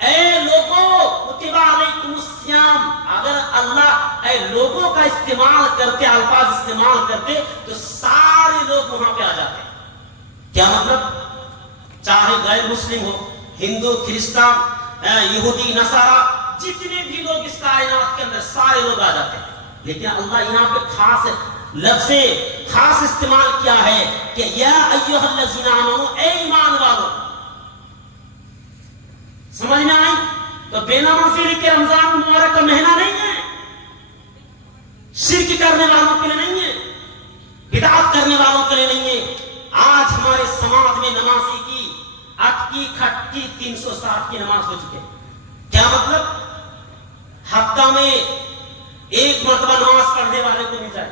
اے لوگوں، کتب علیکم الصیام، اگر اللہ اے لوگوں کا استعمال کرتے، الفاظ استعمال کرتے، تو سارے لوگ وہاں پہ آ جاتے۔ کیا مطلب؟ چاہے غیر مسلم ہو، ہندو، کرسچن، یہودی، نصارہ، جتنے بھی لوگ اس کائنات کے اندر سارے لوگ آ جاتے ہیں، لیکن اللہ یہاں پہ خاص لفظ خاص استعمال کیا ہے کہ یا ایھا الذین آمنوا، اے ایمان والو۔ سمجھ میں آئی؟ تو بے نمازی کے رمضان مبارک کا مہینہ نہیں ہے، شرک کرنے والوں کے لیے نہیں ہے، بدعت کرنے والوں کے لیے نہیں ہے۔ آج ہمارے سماج میں نمازی کی اٹکی کھٹکی 360 کی نماز ہو چکے۔ کیا مطلب؟ ہفتہ میں ایک مرتبہ نماز پڑھنے والے کو مل جائے،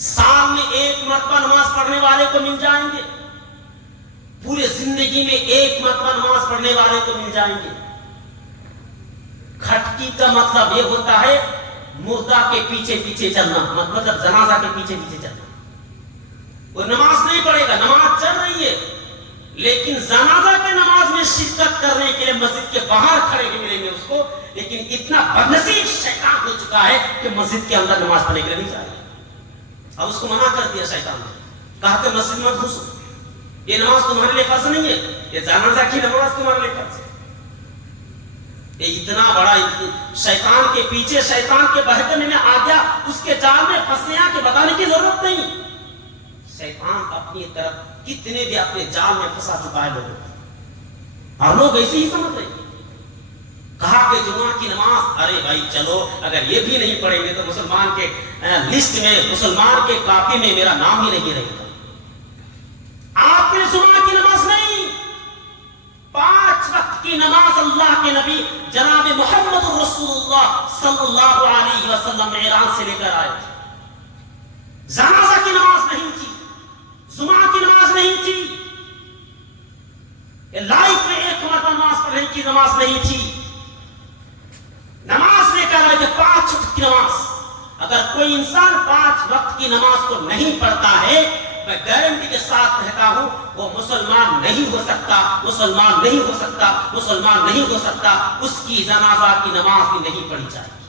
سال میں ایک مرتبہ نماز پڑھنے والے کو مل جائیں گے، پورے زندگی میں ایک مرتبہ نماز پڑھنے والے کو مل جائیں گے۔ کھٹکی کا مطلب یہ ہوتا ہے مردہ کے پیچھے پیچھے چلنا، مطلب جنازہ کے پیچھے پیچھے چلنا۔ وہ نماز نہیں پڑھے گا، نماز چل رہی ہے، لیکن جنازہ کے نماز میں شرکت کرنے کے لیے مسجد کے باہر کھڑے کے ملیں گے اس کو، لیکن اتنا بدنصیب شیطان ہو چکا ہے کہ مسجد کے اندر نماز پڑھنے کے لیے نہیں جائے۔ اب اس کو منع کر دیا شیطان نے، کہا کہ مسجد میں گھسو، یہ نماز تمہارے لیے فرض نہیں ہے، یہ جنازہ کی نماز تمہارے لیے فرض ہے۔ اتنا بڑا شیطان کے پیچھے، شیطان کے بہکنے میں آ گیا، اس کے جال میں پھنس گیا کہ بتانے کی ضرورت نہیں. شیطان اپنی طرف کتنے بھی اپنے جال میں پھنسا چکا ہے لوگوں کو، اور لوگ ایسے ہی سمجھ رہے ہیں. کہا کہ جمعہ کی نماز، ارے بھائی چلو اگر یہ بھی نہیں پڑھیں گے تو مسلمان کے لسٹ میں، مسلمان کے کاپی میں میرا نام ہی نہیں رہے گا. آپ نے جمعہ کی نماز نہیں، 5 وقت کی نماز اللہ کے نبی جناب محمد رسول اللہ صلی اللہ علیہ وسلم معراج سے لے کر آئے تھے. جنازہ کی نماز نہیں تھی، جمعہ کی نماز نہیں تھی، لائف میں ایک مرتبہ نماز پڑھنے کی نماز نہیں تھی. نماز لے کر آئے تھے 5 وقت کی نماز. اگر کوئی انسان 5 وقت کی نماز کو نہیں پڑھتا ہے، میں گارنٹی کے ساتھ کہتا ہوں وہ مسلمان نہیں ہو سکتا، مسلمان نہیں ہو سکتا، مسلمان نہیں ہو سکتا. اس کی جنازہ کی نماز بھی نہیں پڑھی جائے گی.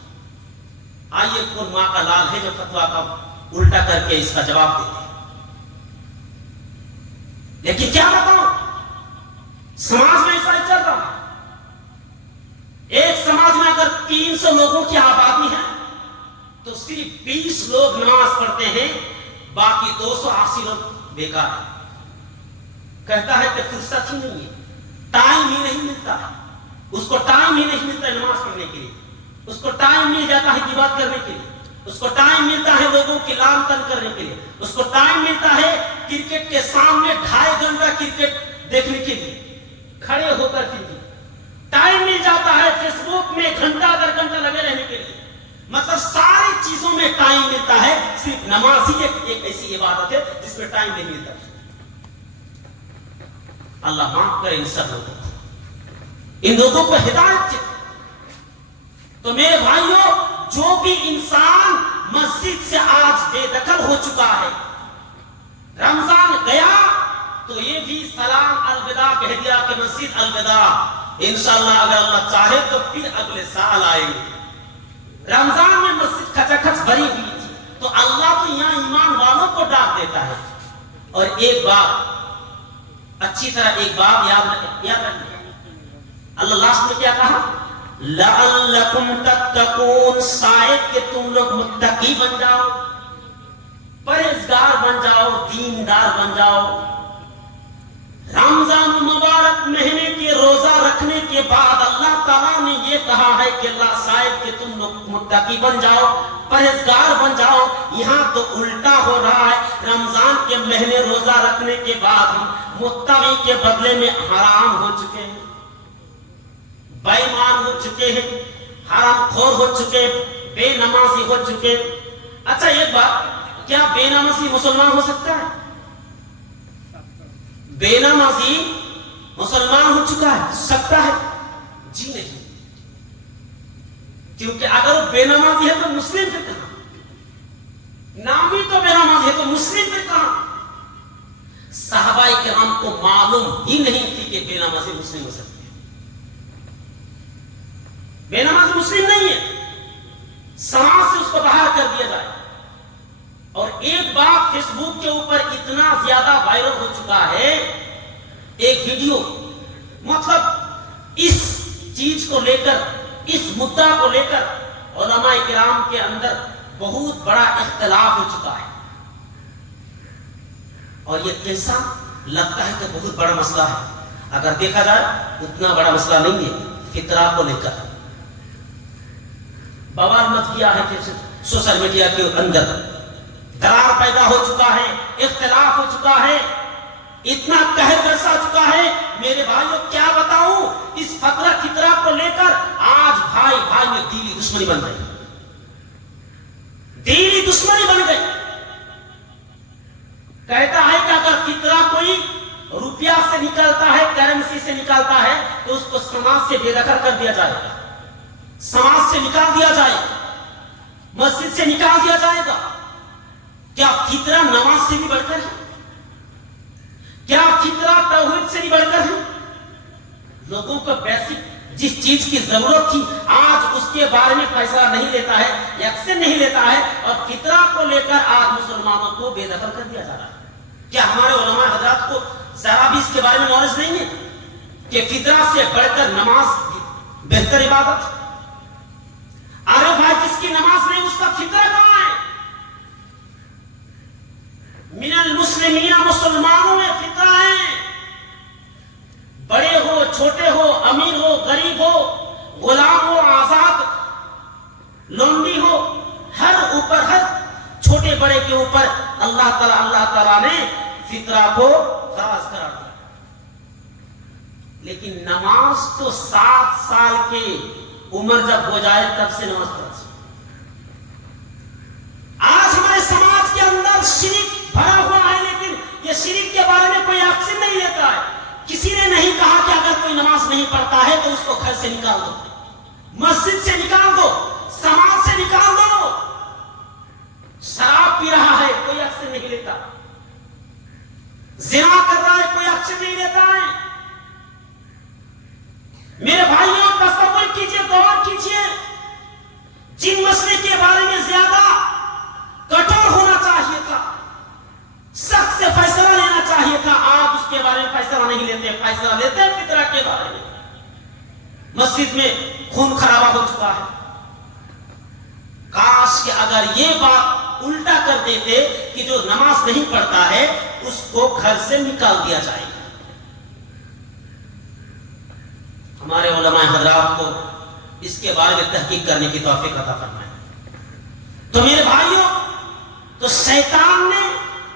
آئیے کون ماں کا لال ہے جو فتویٰ کا الٹا کر کے اس کا جواب دیتے ہیں. لیکن کیا بتاؤں، سماج میں ایسا چل رہا ہے. ایک سماج میں اگر 300 لوگوں کی آبادی ہے تو صرف 20 لوگ نماز پڑھتے ہیں، باقی 280 لوگ بیکار ہیں. کہتا ہے کہ فرصت ہی نہیں ہے، ٹائم ہی نہیں ملتا ہے. اس کو ٹائم ہی نہیں ملتا ہے نماز پڑھنے کے لیے. اس کو ٹائم مل جاتا ہے عبادت کرنے کے لیے، اس کو ٹائم ملتا ہے لوگوں کی لان تن کرنے کے لیے، اس کو ٹائم ملتا ہے کرکٹ کے سامنے 2.5 گھنٹہ کرکٹ دیکھنے کے لیے کھڑے ہو کر کے. ٹائم مل جاتا ہے فیس بک میں گھنٹہ در گھنٹہ لگے رہنے کے لیے. مطلب ساری چیزوں میں ٹائم ملتا ہے، صرف نماز ہی ایک ایسی عبادت ہے جس میں ٹائم نہیں ملتا. اللہ معاف کرے ان سب لوگوں کو، ان لوگوں کو ہدایت. تو میرے بھائیوں، جو بھی انسان مسجد سے آج بے دخل ہو چکا ہے، رمضان گیا تو یہ بھی سلام الوداع کہہ دیا کہ مسجد الوداع، انشاءاللہ اگر اللہ چاہے تو پھر اگلے سال آئیں گے. رمضان میں مسجد کھچا کھچ بھری ہوئی تھی، تو اللہ تو یہاں ایمان والوں کو ڈانٹ دیتا ہے. اور ایک بات اچھی طرح، ایک بات یاد رکھیں، اللہ لاسٹ میں کیا کہا؟ لعلکم تتقون، شاید کہ تم لوگ متقی بن جاؤ، پرہیزگار بن جاؤ، دیندار بن جاؤ. رمضان مبارک مہینے کے روزہ رکھنے کے بعد اللہ تعالیٰ نے یہ کہا ہے کہ اللہ شاید کہ تم لوگ متقی بن جاؤ، پرہیزگار بن جاؤ. یہاں تو الٹا ہو رہا ہے. رمضان کے مہینے روزہ رکھنے کے بعد ہم متقی کے بدلے میں حرام ہو چکے ہیں، بے ایمان ہو چکے ہیں، حرام خور ہو چکے، بے نمازی ہو چکے. اچھا ایک بات، کیا بے نمازی مسلمان ہو سکتا ہے؟ بے نمازی مسلمان ہو چکا ہے سکتا ہے؟ جی نہیں. کیونکہ اگر وہ بے نمازی ہے تو مسلم پہ کہاں؟ نامی تو بے نمازی ہے تو مسلم پہ کہاں؟ صحابہ کرام کو معلوم ہی نہیں تھی کہ بے نمازی مسلم ہو سکتے ہیں. بے نمازی مسلم نہیں ہے، سماج سے اس کو باہر کر دیا جائے. اور ایک بات فیس بک کے اوپر اتنا زیادہ وائرل ہو چکا ہے، ایک ویڈیو، مطلب اس چیز کو لے کر، اس مدعا کو لے کر علماء کرام کے اندر بہت بڑا اختلاف ہو چکا ہے. اور یہ کیسا لگتا ہے کہ بہت بڑا مسئلہ ہے، اگر دیکھا جائے اتنا بڑا مسئلہ نہیں ہے. فطرہ کو لے کر بوال مت کیا ہے کہ سوشل میڈیا کے اندر درار پیدا ہو چکا ہے، اختلاف ہو چکا ہے، اتنا قہر برسا چکا ہے. میرے بھائیوں کیا بتاؤں، اس فطرہ کو لے کر آج بھائی بھائی میں دینی دشمنی بن گئی، دینی دشمنی بن گئی. کہتا ہے کہ اگر فطرہ کوئی روپیہ سے نکالتا ہے، کرنسی سے نکالتا ہے، تو اس کو سماج سے بے دخل کر دیا جائے گا، سماج سے نکال دیا جائے گا، مسجد سے نکال دیا جائے گا. کیا فطرہ نماز سے بھی بڑھ کر ہے؟ کیا فطرہ توحید سے بھی بڑھ کر ہے؟ لوگوں کو بیسک جس چیز کی ضرورت تھی آج اس کے بارے میں فیصلہ نہیں لیتا ہے، ایکشن نہیں لیتا ہے، اور فطرہ کو لے کر آج مسلمانوں کو بے دخل کر دیا جا رہا ہے. کیا ہمارے علماء حضرات کو ذرا بھی اس کے بارے میں نالج نہیں ہے کہ فطرہ سے بڑھ کر نماز بہتر عبادت. ارے بھائی جس کی نماز نہیں اس کا فطرہ کہاں ہے؟ من المسلمین مسلمانوں میں فطرہ ہے. بڑے ہو چھوٹے ہو امیر ہو غریب ہو غلام ہو آزاد لونڈی ہو ہر اوپر ہر چھوٹے بڑے کے اوپر اللہ تعالیٰ نے فطرہ کو خاص قرار دیا. لیکن نماز تو 7 سال کی عمر جب ہو جائے تب سے نماز پڑھنا چاہیے. آج ہمارے سماج کے اندر شرک بھرا ہوا ہے لیکن یہ شرک کے بارے میں کوئی ایکشن نہیں لیتا ہے. کسی نے نہیں کہا کہ اگر کوئی نماز نہیں پڑھتا ہے تو اس کو گھر سے نکال دو, مسجد سے نکال دو, سماج سے نکال دو. شراب پی رہا ہے کوئی ایکشن نہیں لیتا, زنا کر رہا ہے کوئی ایکشن نہیں لیتا ہے. میرے بھائیوں تصور کیجئے, غور کیجئے, جن مسئلے کے بارے میں زیادہ کٹور ہونا چاہیے تھا, سخت سے فیصلہ لینا چاہیے تھا, آج اس کے بارے میں فیصلہ نہیں لیتے, فیصلہ لیتے ہیں فطرہ کے بارے میں. مسجد میں خون خرابہ ہو چکا ہے. کاش کہ اگر یہ بات الٹا کر دیتے کہ جو نماز نہیں پڑھتا ہے اس کو گھر سے نکال دیا جائے. ہمارے علماء حضرات کو اس کے بارے میں تحقیق کرنے کی توفیق عطا فرمائے. تو میرے بھائیوں, تو شیطان نے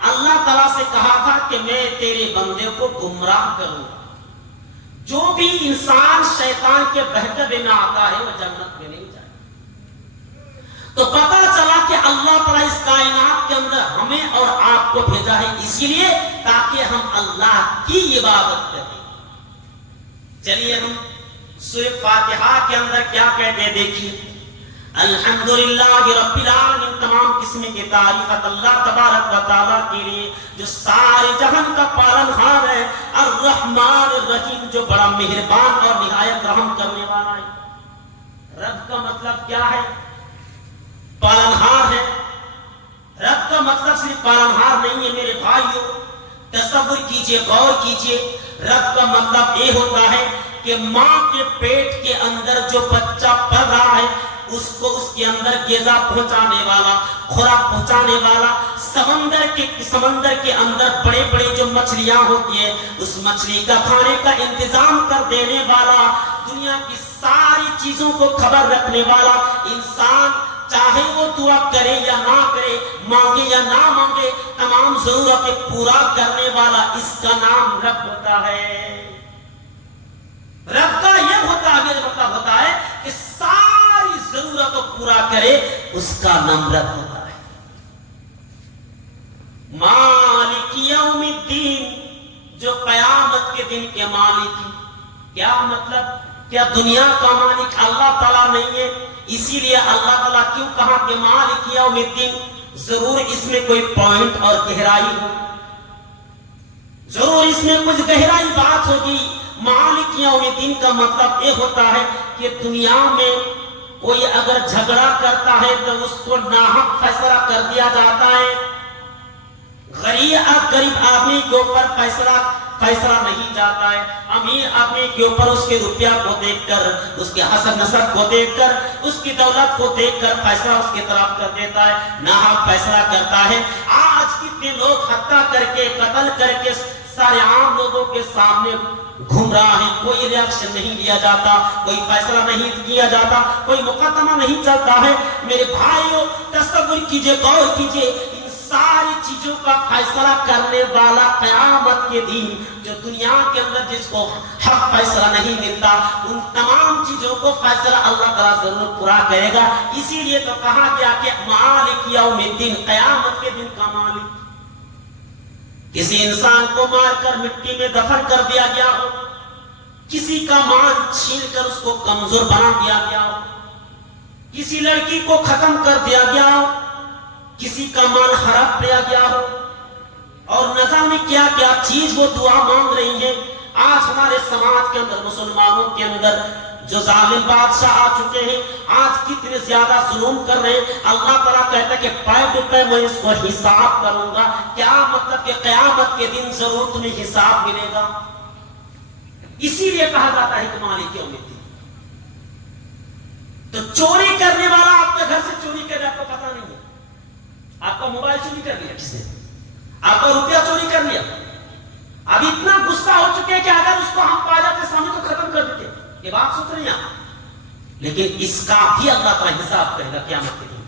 اللہ تعالیٰ سے کہا تھا کہ میں تیرے بندے کو گمراہ کروں گا. جو بھی انسان شیطان کے بہکوے میں آتا ہے وہ جنت میں نہیں جائے. تو پتہ چلا کہ اللہ تعالیٰ اس کائنات کے اندر ہمیں اور آپ کو بھیجا ہے اسی لیے تاکہ ہم اللہ کی عبادت کریں. چلیے ہم سورہ فاتحہ کے اندر کیا کہتے ہیں دیکھیے. الحمدللہ رب العالمین, تمام قسم کی تعریفت اللہ تبارک و تعالیٰ کے لیے جو سارے جہان کا پالنہار ہے. الرحمن الرحیم, جو بڑا مہربان اور نہایت رحم کرنے والا ہے. رب کا مطلب کیا ہے؟ پالنہار ہے. رب کا مطلب صرف پالنہار نہیں ہے میرے بھائیوں, تصور کیجئے, غور کیجئے. رب کا مطلب یہ ہوتا ہے کہ ماں کے پیٹ کے اندر جو بچہ پل رہا ہے اس کو اس کے اندر غذا پہنچانے والا, خوراک پہنچانے والا. سمندر کے اندر بڑے بڑے جو مچھلیاں ہوتی ہیں اس مچھلی کا کھانے کا انتظام کر دینے والا, دنیا کی ساری چیزوں کو خبر رکھنے والا. انسان چاہے وہ دعا کرے یا نہ کرے, مانگے یا نہ مانگے, تمام ضرورتیں پورا کرنے والا, اس کا نام رب ہوتا ہے. رب کا یہ ہوتا ہے, مطلب ہوتا ہے کہ ساری ضرورت کو پورا کرے, اس کا نام رب ہوتا ہے. مالک یوم الدین, جو قیامت کے دن کے مالک ہیں. کیا مطلب, کیا دنیا کا مالک اللہ تعالیٰ نہیں ہے؟ اسی لیے اللہ تعالیٰ کیوں کہا کہ مالک یوم الدین؟ ضرور اس میں کوئی پوائنٹ اور گہرائی ہو, ضرور اس میں کچھ گہرائی بات ہوگی. مالک یوم الدین کا مطلب یہ ہوتا ہے کہ دنیا میں کوئی اگر جھگڑا کرتا ہے تو اس کو ناحق فیصلہ کر دیا جاتا ہے. غریب آدمی کے اوپر فیصلہ نہیں جاتا ہے. امیر آدمی کے اوپر اس کے روپیہ کو دیکھ کر, اس کے حسب نسب کو دیکھ کر, اس کی دولت کو دیکھ کر فیصلہ اس کی طرف کر دیتا ہے, ناحق فیصلہ کرتا ہے. آج کتنے لوگ ہتیا کر کے, قتل کر کے سارے عام لوگوں کے سامنے گھوم رہا ہے, کوئی ریاکشن نہیں لیا جاتا, کوئی فیصلہ نہیں کیا جاتا, کوئی مقدمہ نہیں چلتا ہے. میرے بھائیوں تصور کیجئے, غور کیجئے, ان ساری چیزوں کا فیصلہ کرنے والا قیامت کے دن جو دنیا کے اندر جس کو حق فیصلہ نہیں ملتا, ان تمام چیزوں کو فیصلہ اللہ تعالیٰ ضرور پورا کرے گا. اسی لیے تو کہا گیا کہ مالک یوم الدین, قیامت کے دن کا مالک. کسی انسان کو مار کر مٹی میں دفن کر دیا گیا ہو, کسی کا مال چھین کر اس کو کمزور بنا دیا گیا ہو, کسی لڑکی کو ختم کر دیا گیا ہو, کسی کا مال ہڑپ لیا گیا ہو, اور نہ جانے کیا کیا چیز وہ دعا مانگ رہی ہے. آج ہمارے سماج کے اندر, مسلمانوں کے اندر جو ظالم بادشاہ آ چکے ہیں, آج کتنے زیادہ ظلم کر رہے ہیں. اللہ تعالیٰ کہتا ہے کہ پے پے میں اس کو حساب کروں گا. کیا مطلب کہ قیامت کے دن ضرور تمہیں حساب ملے گا. اسی لیے کہا جاتا ہے کہ مالک یوم الدین. تو چوری کرنے والا آپ کے گھر سے چوری کرے آپ کو پتا نہیں ہے. آپ کا موبائل چوری کر لیا کس نے, آپ کا روپیہ چوری کر لیا. اب اتنا غصہ ہو چکے کہ اگر اس کو ہم پا جاتے سامنے تو ختم کر دیتے. یہ بات سوچ رہے ہیں آپ, لیکن اس کا بھی اللہ تعالیٰ حساب کرے گا قیامت کے دن.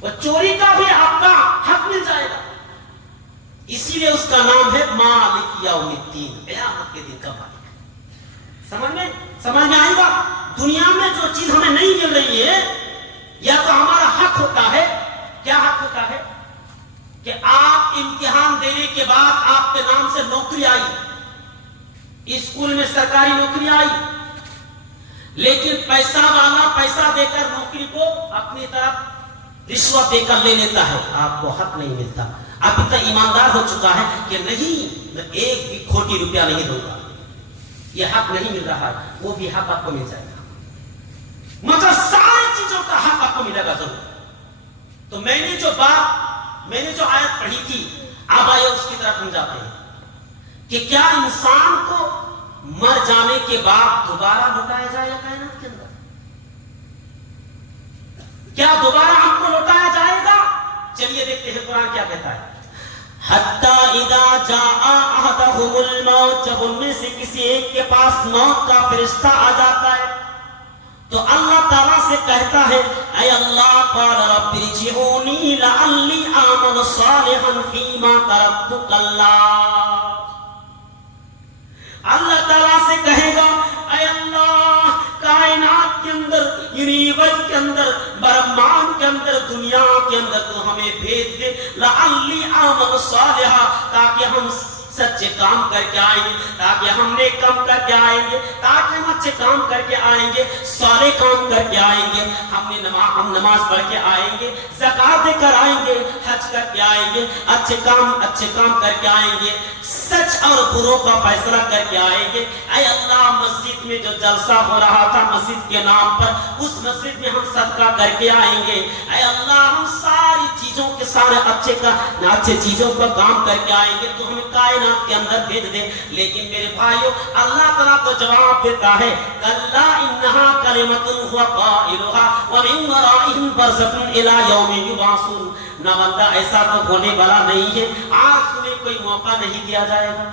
وہ چوری کا بھی آپ کا حق مل جائے گا. اسی لیے اس کا نام ہے مالک یوم الدین, قیامت کے دن کا مالک. سمجھ میں آئی بات؟ دنیا میں جو چیز ہمیں نہیں مل رہی ہے, یا تو ہمارا حق ہوتا ہے. کیا حق ہوتا ہے؟ کہ آپ امتحان دینے کے بعد آپ کے نام سے نوکری آئی, اسکول میں سرکاری نوکری آئی, لیکن پیسہ والا پیسہ دے کر نوکری کو اپنی طرف رشوت دے کر لے لیتا ہے, آپ کو حق نہیں ملتا. اب اتنا ایماندار ہو چکا ہے کہ نہیں, میں ایک بھی کھوٹی روپیہ نہیں دوں گا, یہ حق نہیں مل رہا ہے, وہ بھی حق آپ کو مل جائے گا. مگر ساری چیزوں کا حق آپ کو ملے گا ضرور. تو میں نے جو آیت پڑھی تھی, اب آئے اس کی طرف ہم جاتے ہیں کہ کیا انسان کو مر جانے کے بعد دوبارہ لوٹایا جائے گا کائنات کے اندر؟ کیا دوبارہ ہم کو لوٹایا جائے گا؟ چلیے دیکھتے ہیں قرآن کیا کہتا ہے. حتی اذا جاء احدهم الموت, جب ان میں سے کسی ایک کے پاس موت کا فرشتہ آ جاتا ہے تو اللہ تعالیٰ سے کہتا ہے, اے اللہ, قال رب ارجعونی لعلی اعمل صالحا فیما ترکت. اللہ تعالیٰ سے کہے گا, اے اللہ, کائنات کے اندر, یونیورس کے اندر, برہمان کے اندر, دنیا کے اندر تو ہمیں بھیج دے, لعلی اعمل صالحا, تاکہ ہم سچے کام کر کے آئیں گے, تاکہ ہم نیک کام کر کے آئیں گے, تاکہ ہم اچھے کام کر کے آئیں گے, صالح کام کر کے آئیں گے, ہم نماز پڑھ کے آئیں گے, زکات دے کر آئیں گے, حج کر کے آئیں گے, اچھے کام کر کے آئیں گے, سچ اور بروں کا فیصلہ کر کے آئیں گے. اے اللہ, مسجد میں جو جلسہ ہو رہا تھا مسجد کے نام پر, اس مسجد میں ہم صدقہ کر کے آئیں گے. اے اللہ, ہم ساری چیزوں کے سارے اچھے چیزوں کا کام کر کے آئیں گے, تو ہمیں کائنات کے اندر بھیج دے. لیکن میرے بھائیو, اللہ تعالیٰ تو جواب دیتا ہے, کلا انہا کلمۃ هو قائلها ومن ورائہم برزخ الی یوم یبعثون. نہ بندہ, ایسا تو ہونے والا نہیں ہے, آج تمہیں کوئی موقع نہیں دیا جائے گا,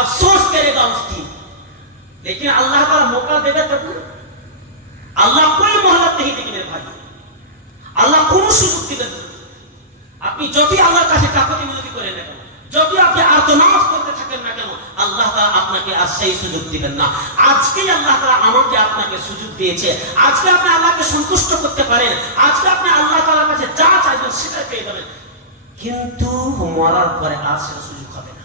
افسوس کرے گا اس کی. لیکن اللہ تعالیٰ موقع دے گا تب. اللہ کوئی مہلت نہیں دے گا میرے بھائی, اللہ কোনো সুযোগ দিবেন না. আপনি যদি আল্লাহর কাছে কাকুতি মিনতি করেন না কেন, যদি আপনি আর্তনাদ করতে থাকেন না কেন, আল্লাহ তাআলা আপনাকে আর সেই সুযোগ দিবেন না. আজকেই আল্লাহ তাআলা আমাকে আপনাকে সুযোগ দিয়েছে, আজকে আপনি আল্লাহকে সন্তুষ্ট করতে পারেন, আজকে আপনি আল্লাহ তাআলার কাছে যা চাইবেন সেটা পেয়ে যাবেন. কিন্তু মরার পরে আর সেটা সুযোগ হবে না.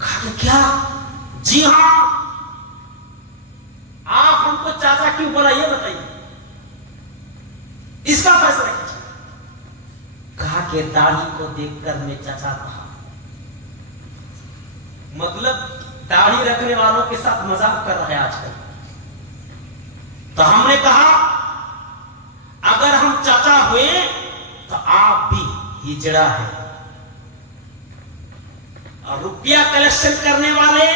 کہا کہ کیا؟ جی ہاں، آپ ہم کو چاچا کیوں بولا یہ بتائیے، اس کا فیصلہ کیجیے۔ کہا کہ داڑھی کو دیکھ کر میں چاچا کہا۔ مطلب داڑھی رکھنے والوں کے ساتھ مذاق کر رہا ہے آج کل۔ تو ہم نے کہا اگر ہم چاچا ہوئے تو آپ بھی ہجڑا ہے، اور روپیہ کلیکشن کرنے والے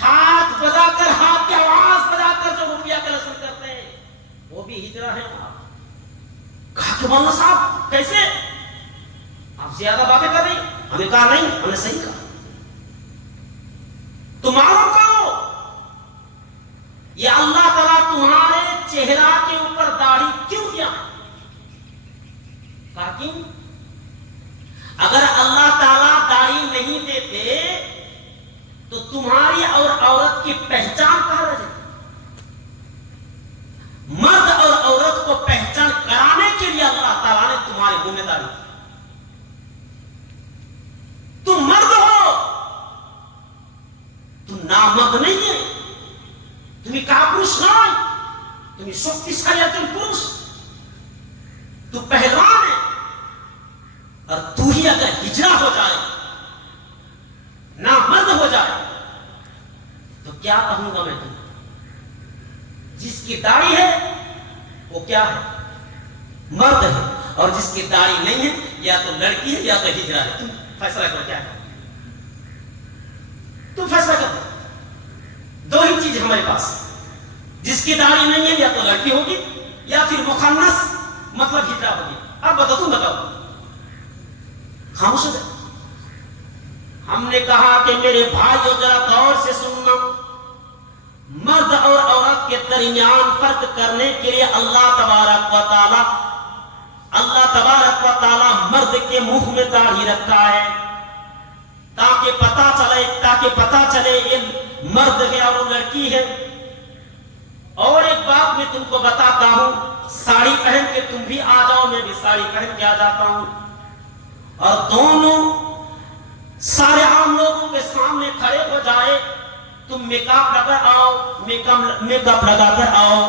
ہاتھ بجا کر، ہاتھ کی آواز بجا کر جو روپیہ کلیکشن کرتے ہیں وہ بھی ہجڑا ہے۔ کہا کہ مولانا صاحب کیسے، آپ زیادہ باتیں کر رہی؟ ہم نے کہا نہیں، ہم نے صحیح کہا۔ تو معلوم کرو یہ اللہ تعالیٰ تمہارے چہرہ کے اوپر داڑھی کیوں دیا؟ کہا کیوں؟ اگر اللہ تعالیٰ داڑھی نہیں دیتے تو تمہاری اور عورت کی پہچان کہاں رہ جاتی؟ مرد اور عورت کو پہچان کرانے کے لیے اللہ تعالیٰ نے تمہارے منہ میں داڑھی دی۔ تم مرد ہو، تم نامرد نہیں ہے، تمہیں کاپروش نہیں، تمہیں شکتیشالی تم پروش، تو پہلوان ہے، اور تو ہی اگر ہجڑا ہو جائے، نامرد ہو جائے تو کیا کہوں گا میں تمہیں؟ جس کی داڑھی ہے وہ کیا ہے؟ مرد ہے، اور جس کی داڑھی نہیں ہے یا تو لڑکی ہے یا تو ہجڑا ہے۔ تم فیصلہ کرو کیا ہے؟ تم فیصلہ کرو۔ دو ہی چیز ہمارے پاس، جس کی داڑھی نہیں ہے یا تو لڑکی ہوگی یا پھر مخنث مطلب ہجڑا ہوگی۔ اب بتاؤ، تم بتاؤ۔ خاموش ہو جائے۔ ہم نے کہا کہ میرے بھائیو ذرا غور سے سننا، مرد اور عورت کے درمیان فرق کرنے کے لیے اللہ تبارک و تعالی مرد کے منہ میں داڑھی رکھا ہے تاکہ پتا چلے یہ مرد ہے اور وہ لڑکی ہے۔ اور ایک بات میں تم کو بتاتا ہوں، ساڑی پہن کے تم بھی آ جاؤ، میں بھی ساڑی پہن کے آ جاتا ہوں، اور دونوں سارے عام لوگوں کے سامنے کھڑے ہو جائے، تم میک اپ لگا کر آؤ،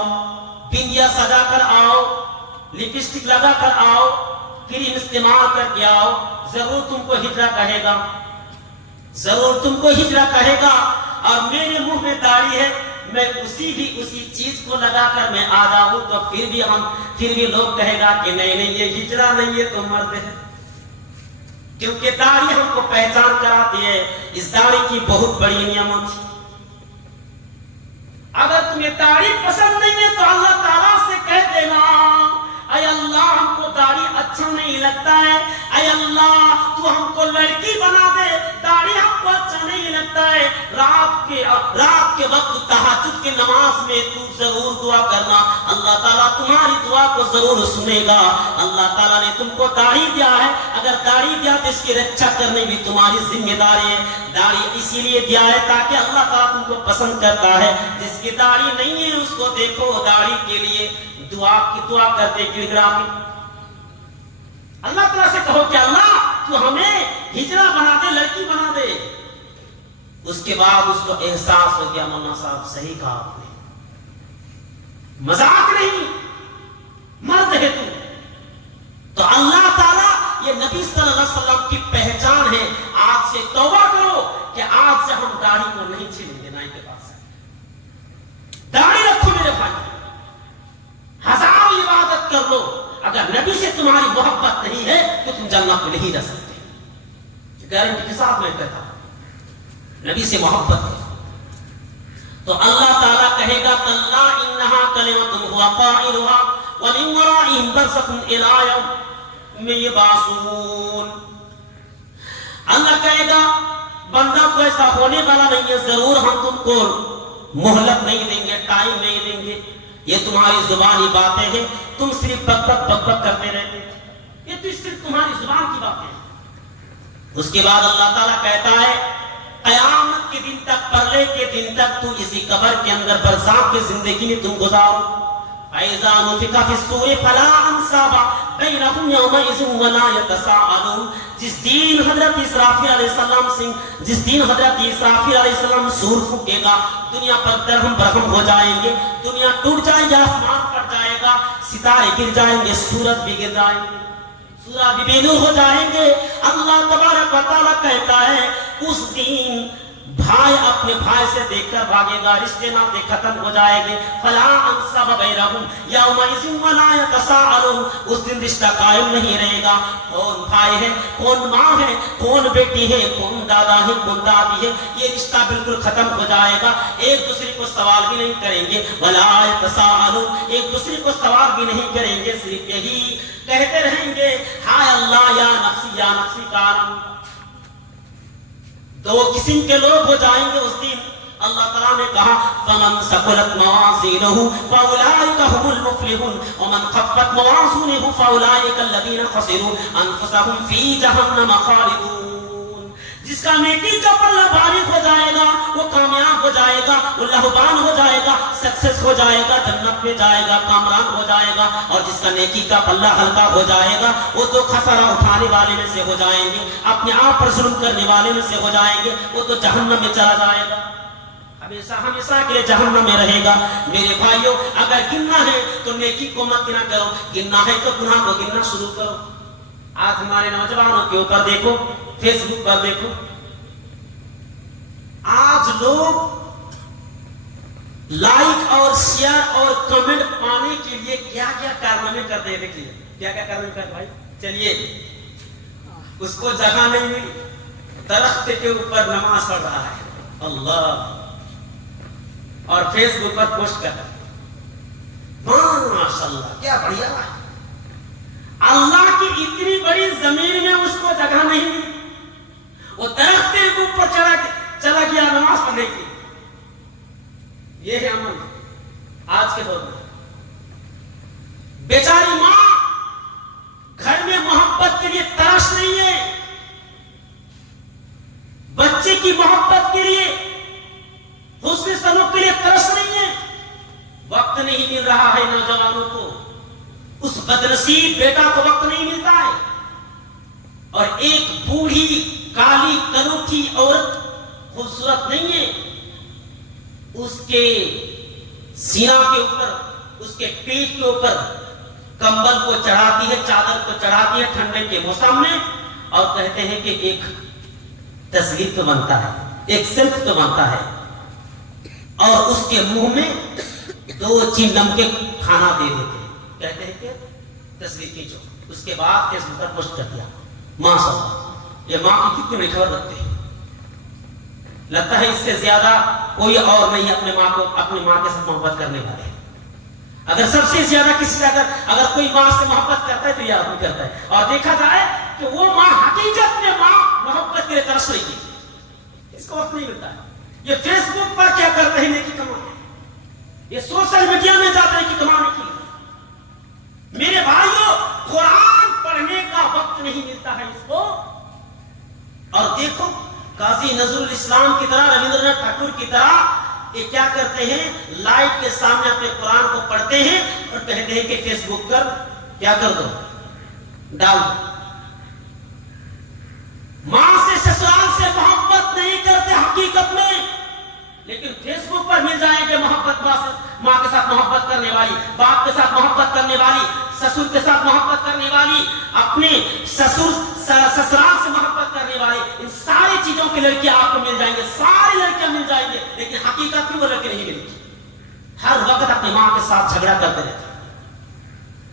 بندیا سجا کر آؤ، لپسٹک لگا کر آؤ، کریم استعمال کر کے آؤ، ضرور تم کو ہجڑا کہے گا، ضرور تم کو ہجڑا کہے گا۔ اور میرے منہ میں داڑھی ہے، میں اسی چیز کو لگا کر میں آ جاؤں تو پھر بھی لوگ کہے گا کہ نہیں یہ ہجڑا نہیں ہے تو مرد ہے، کیونکہ داڑھی ہم کو پہچان کراتی ہے۔ اس داڑھی کی بہت بڑی نعمت ہے۔ اگر تمہیں داڑھی پسند نہیں ہے تو اللہ تعالیٰ سے کہہ دینا، اے اللہ ہم کو داڑھی اچھا نہیں لگتا ہے، اے اللہ تو ہم کو لڑکی بنا دے، داڑھی ہم کو اچھا نہیں لگتا ہے۔ رات کے وقت تہجد کی نماز میں تو ضرور دعا کرنا، اللہ تعالیٰ تمہاری دعا کو ضرور سنے گا۔ اللہ تعالیٰ نے تم کو داڑھی دیا ہے، اگر داڑھی دیا تو اس کی رکشا کرنے بھی تمہاری ذمہ داری ہے۔ داڑھی اسی لیے دیا ہے تاکہ اللہ تعالیٰ تم کو پسند کرتا ہے۔ جس کی داڑھی نہیں ہے اس کو دیکھو داڑھی کے لیے دعا کرتے گڑگڑا کے اللہ تعالیٰ سے کہو کہ اللہ تو ہمیں ہجڑا بنا دے، لڑکی بنا دے۔ اس کے بعد اس کو احساس ہو گیا مولانا صاحب صحیح کہا آپ نے، مذاق نہیں، مرد ہے تو اللہ تعالیٰ یہ نبی صلی اللہ علیہ وسلم کی پہچان ہے۔ آج سے توبہ کرو کہ آج سے ہم داڑھی کو نہیں چھیلیں گے، نائی کے پاس داڑھی رکھو میرے بھائی، ہزاروں عبادت کر لو، اگر نبی سے تمہاری محبت نہیں ہے تو تم جنت میں نہیں رہ سکتے۔ گارنٹی کے ساتھ میں کہتا ہوں، نبی سے محبت ہے تو اللہ تعالیٰ کہے گا کلا انہا کلمۃ هو قائلها ومن ورائهم برزخ الی یوم یبعثون۔ اللہ کہے گا بندہ کو ایسا ہونے والا نہیں ہے، ضرور ہم تم کو مہلت نہیں دیں گے، ٹائم نہیں دیں گے، یہ تمہاری زبانی باتیں ہیں، تم صرف بک کرتے رہتے، یہ تو صرف تمہاری زبان کی باتیں ہیں۔ اس کے بعد اللہ تعالیٰ کہتا ہے قیامت کے دن تک، پرلے کے دن تک تو اسی قبر کے اندر برزخ کی زندگی میں تم گزارو۔ اذا نفخ فی الصور فلا انصاب بینہم یومئذ ولا یتساءلون. جس دن حضرت اسرافیل علیہ السلام سور پھونکے گا دنیا پر درہم برہم ہو جائیں گے, دنیا ٹوٹ جائے گی, آسمان پھٹ جائے گا, ستارے گر جائیں گے, سورج بھی گر جائیں گے, سورج بھی بے نور ہو جائیں گے. اللہ تبارک و تعالیٰ کہتا ہے اس دن بھائی اپنے بھائی سے دیکھ کر بھاگے گا, رشتے ناطے ختم ہو جائیں گے. فلا انصاب بینہم یومئذ ولا یتساءلون. اس دن رشتہ قائم نہیں رہے گا. کون بھائی ہے, کون ماں ہے, کون بیٹی ہے, کون دادا ہے, کون دادی ہے, یہ رشتہ بالکل ختم ہو جائے گا. ایک دوسرے کو سوال بھی نہیں کریں گے. ولا یتساءلون, ایک دوسرے کو سوال بھی نہیں کریں گے, صرف یہی کہتے رہیں گے ہائے اللہ یا نفسی کارم. دو قسم کے لوگ ہو جائیں گے اس دن. اللہ تعالیٰ نے کہا فمن ثقلت موازینہ فاولئک هم المفلحون ومن خفت موازینہ فاولئک الذین خسروا انفسهم فی جہنم خالدون. جس کا نیکی کا پلہ بھاری ہو جائے گا وہ کامیاب ہو جائے گا, وہ لہوبان ہو جائے گا, سکسیس ہو جائے گا, جنت میں جائے گا, کامران ہو جائے گا. اور جس کا نیکی کا پلہ ہلکا ہو جائے گا وہ تو خسارہ اٹھانے والے میں سے ہو جائیں گے, اپنے آپ پر ظلم کرنے والے میں سے ہو جائیں گے, وہ تو جہنم میں چلا جائے گا, ہمیشہ ہمیشہ کے لیے جہنم میں رہے گا. میرے بھائیوں اگر گننا ہے تو نیکی کو مت گنا کرو, گننا ہے تو گناہ کو گننا شروع کرو. آج ہمارے نوجوانوں کے اوپر دیکھو, فیس بک پر دیکھو, آج لوگ لائک اور شیئر اور کمنٹ پانے کے لیے کیا کیا کارنامے کرتے ہیں. دیکھیے کیا کیا کارنامے کرتے بھائی. چلیے اس کو جگہ نہیں ملی, درخت کے اوپر نماز پڑھ رہا ہے اللہ, اور فیس بک پر پوسٹ کر رہا ہے ماشاء اللہ کیا بڑھیا. اللہ کی اتنی بڑی زمین میں اس کو جگہ نہیں ملی, وہ درخت کے اوپر چلا گیا نماز پڑھنے کی. یہ ہے عمل آج کے دور میں. بیچاری ماں گھر میں محبت کے لیے ترس نہیں ہے, بچے کی محبت کے لیے, حسن سلوک کے لیے ترس نہیں ہے. وقت نہیں مل رہا ہے نوجوانوں کو, اس بدنصیب بیٹا کو وقت نہیں ملتا ہے. اور ایک بوڑھی کالی کنوٹھی عورت خوبصورت نہیں ہے, اس کے سینہ کے اوپر, اس کے پیٹ کے اوپر کمبل کو چڑھاتی ہے, چادر کو چڑھاتی ہے ٹھنڈے کے موسم میں, اور کہتے ہیں کہ ایک تصویر تو بنتا ہے, ایک سیلف تو بنتا ہے, اور اس کے منہ میں 2 چنگم کے کھانا دے دیتے ہیں, کہتے ہیں کہ تصویر کھینچو. اس کے بعد فیس بک پر پوسٹ کر دیا. ماشاء اللہ یہ ماں کی کتنی خبر رکھتے ہیں. لگتا ہے اس سے زیادہ کوئی اور نہیں اپنے ماں کے ساتھ محبت کرنے والے. اگر سب سے زیادہ کسی سے اگر کوئی ماں سے محبت کرتا ہے تو یہ آدمی کرتا ہے. اور دیکھا جائے کہ وہ ماں حقیقت میں ماں محبت کے لیے ترس رہی ہے, اس کو وقت نہیں ملتا ہے. یہ فیس بک پر کیا کرتے ہیں نیکی کمانے, یہ سوشل میڈیا میں جاتے ہیں کہ کمانے کی. میرے بھائیوں قرآن پڑھنے کا وقت نہیں ملتا ہے اس کو. اور دیکھو قاضی نظر الاسلام کی طرح, رویندر ناتھ ٹھاکر کی طرح یہ کیا کرتے ہیں, لائٹ کے سامنے اپنے قرآن کو پڑھتے ہیں اور کہتے ہیں کہ فیس بک پر کیا کر دو, ڈال دو. ماں سے سسرال سے محبت نہیں کرتے حقیقت میں, لیکن فیس بک پر مل جائے کہ محبت ماں کے ساتھ محبت کرنے والی, باپ کے ساتھ محبت کرنے والی, سسر کے ساتھ محبت کرنے والی, اپنے سسرال سے محبت کرنے والی. ان ساری چیزوں کی لڑکیاں آپ کو مل جائیں گے, ساری لڑکیاں مل جائیں گے, لیکن حقیقت میں وہ لڑکے نہیں ملتی. ہر وقت اپنی ماں کے ساتھ جھگڑا کرتے رہتے.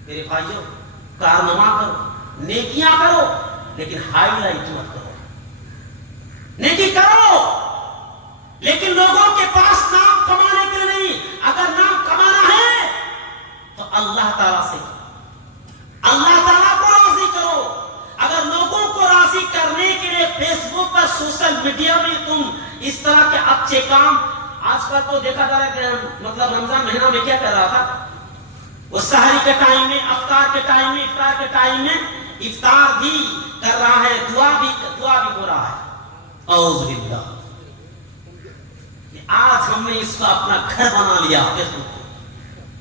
میرے بھائیوں کارنامہ کرو, نیکیاں کرو, لیکن ہائی لائٹ مت کرو. نیکی کرو لیکن لوگوں کے پاس نام کمانے کے لیے نہیں. اگر نام کمانا ہے تو اللہ تعالیٰ سے, اللہ تعالیٰ کو راضی کرو. اگر لوگوں کو راضی کرنے کے لیے فیس بک پر سوشل میڈیا میں تم اس طرح کے اچھے کام, آج کل تو دیکھا جا رہا ہے کہ مطلب رمضان مہینہ میں کیا کر رہا تھا, وہ سحری کے ٹائم میں, افطار کے ٹائم میں افطار بھی کر رہا ہے, دعا بھی ہو رہا ہے. اعوذ باللہ. آج ہم نے اس کو اپنا گھر بنا لیا فیس بک کو.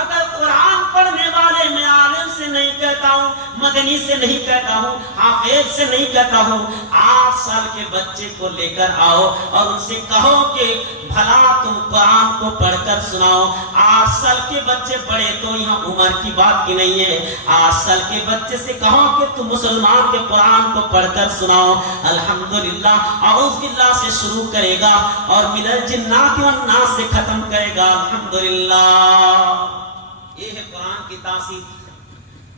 اگر قرآن پڑھنے والے میں عالم سے نہیں کہتا ہوں، مدنی سے نہیں کہتا ہوں، حافظ سے نہیں کہتا ہوں، 8 سال کے بچے کو لے کر آؤ اور ان سے کہو کہ بھلا تم قرآن کو پڑھ کر سناؤ۔ 8 سال کے بچے پڑھے تو یہاں عمر کی بات کی نہیں ہے، 8 سال کے بچے سے کہو کہ تم مسلمان کے قرآن کو پڑھ کر سناؤ، الحمدللہ اعوذ باللہ سے شروع کرے گا اور من الجنات والناس سے ختم کرے گا، الحمدللہ۔ یہ ہے قرآن کی تاثیر۔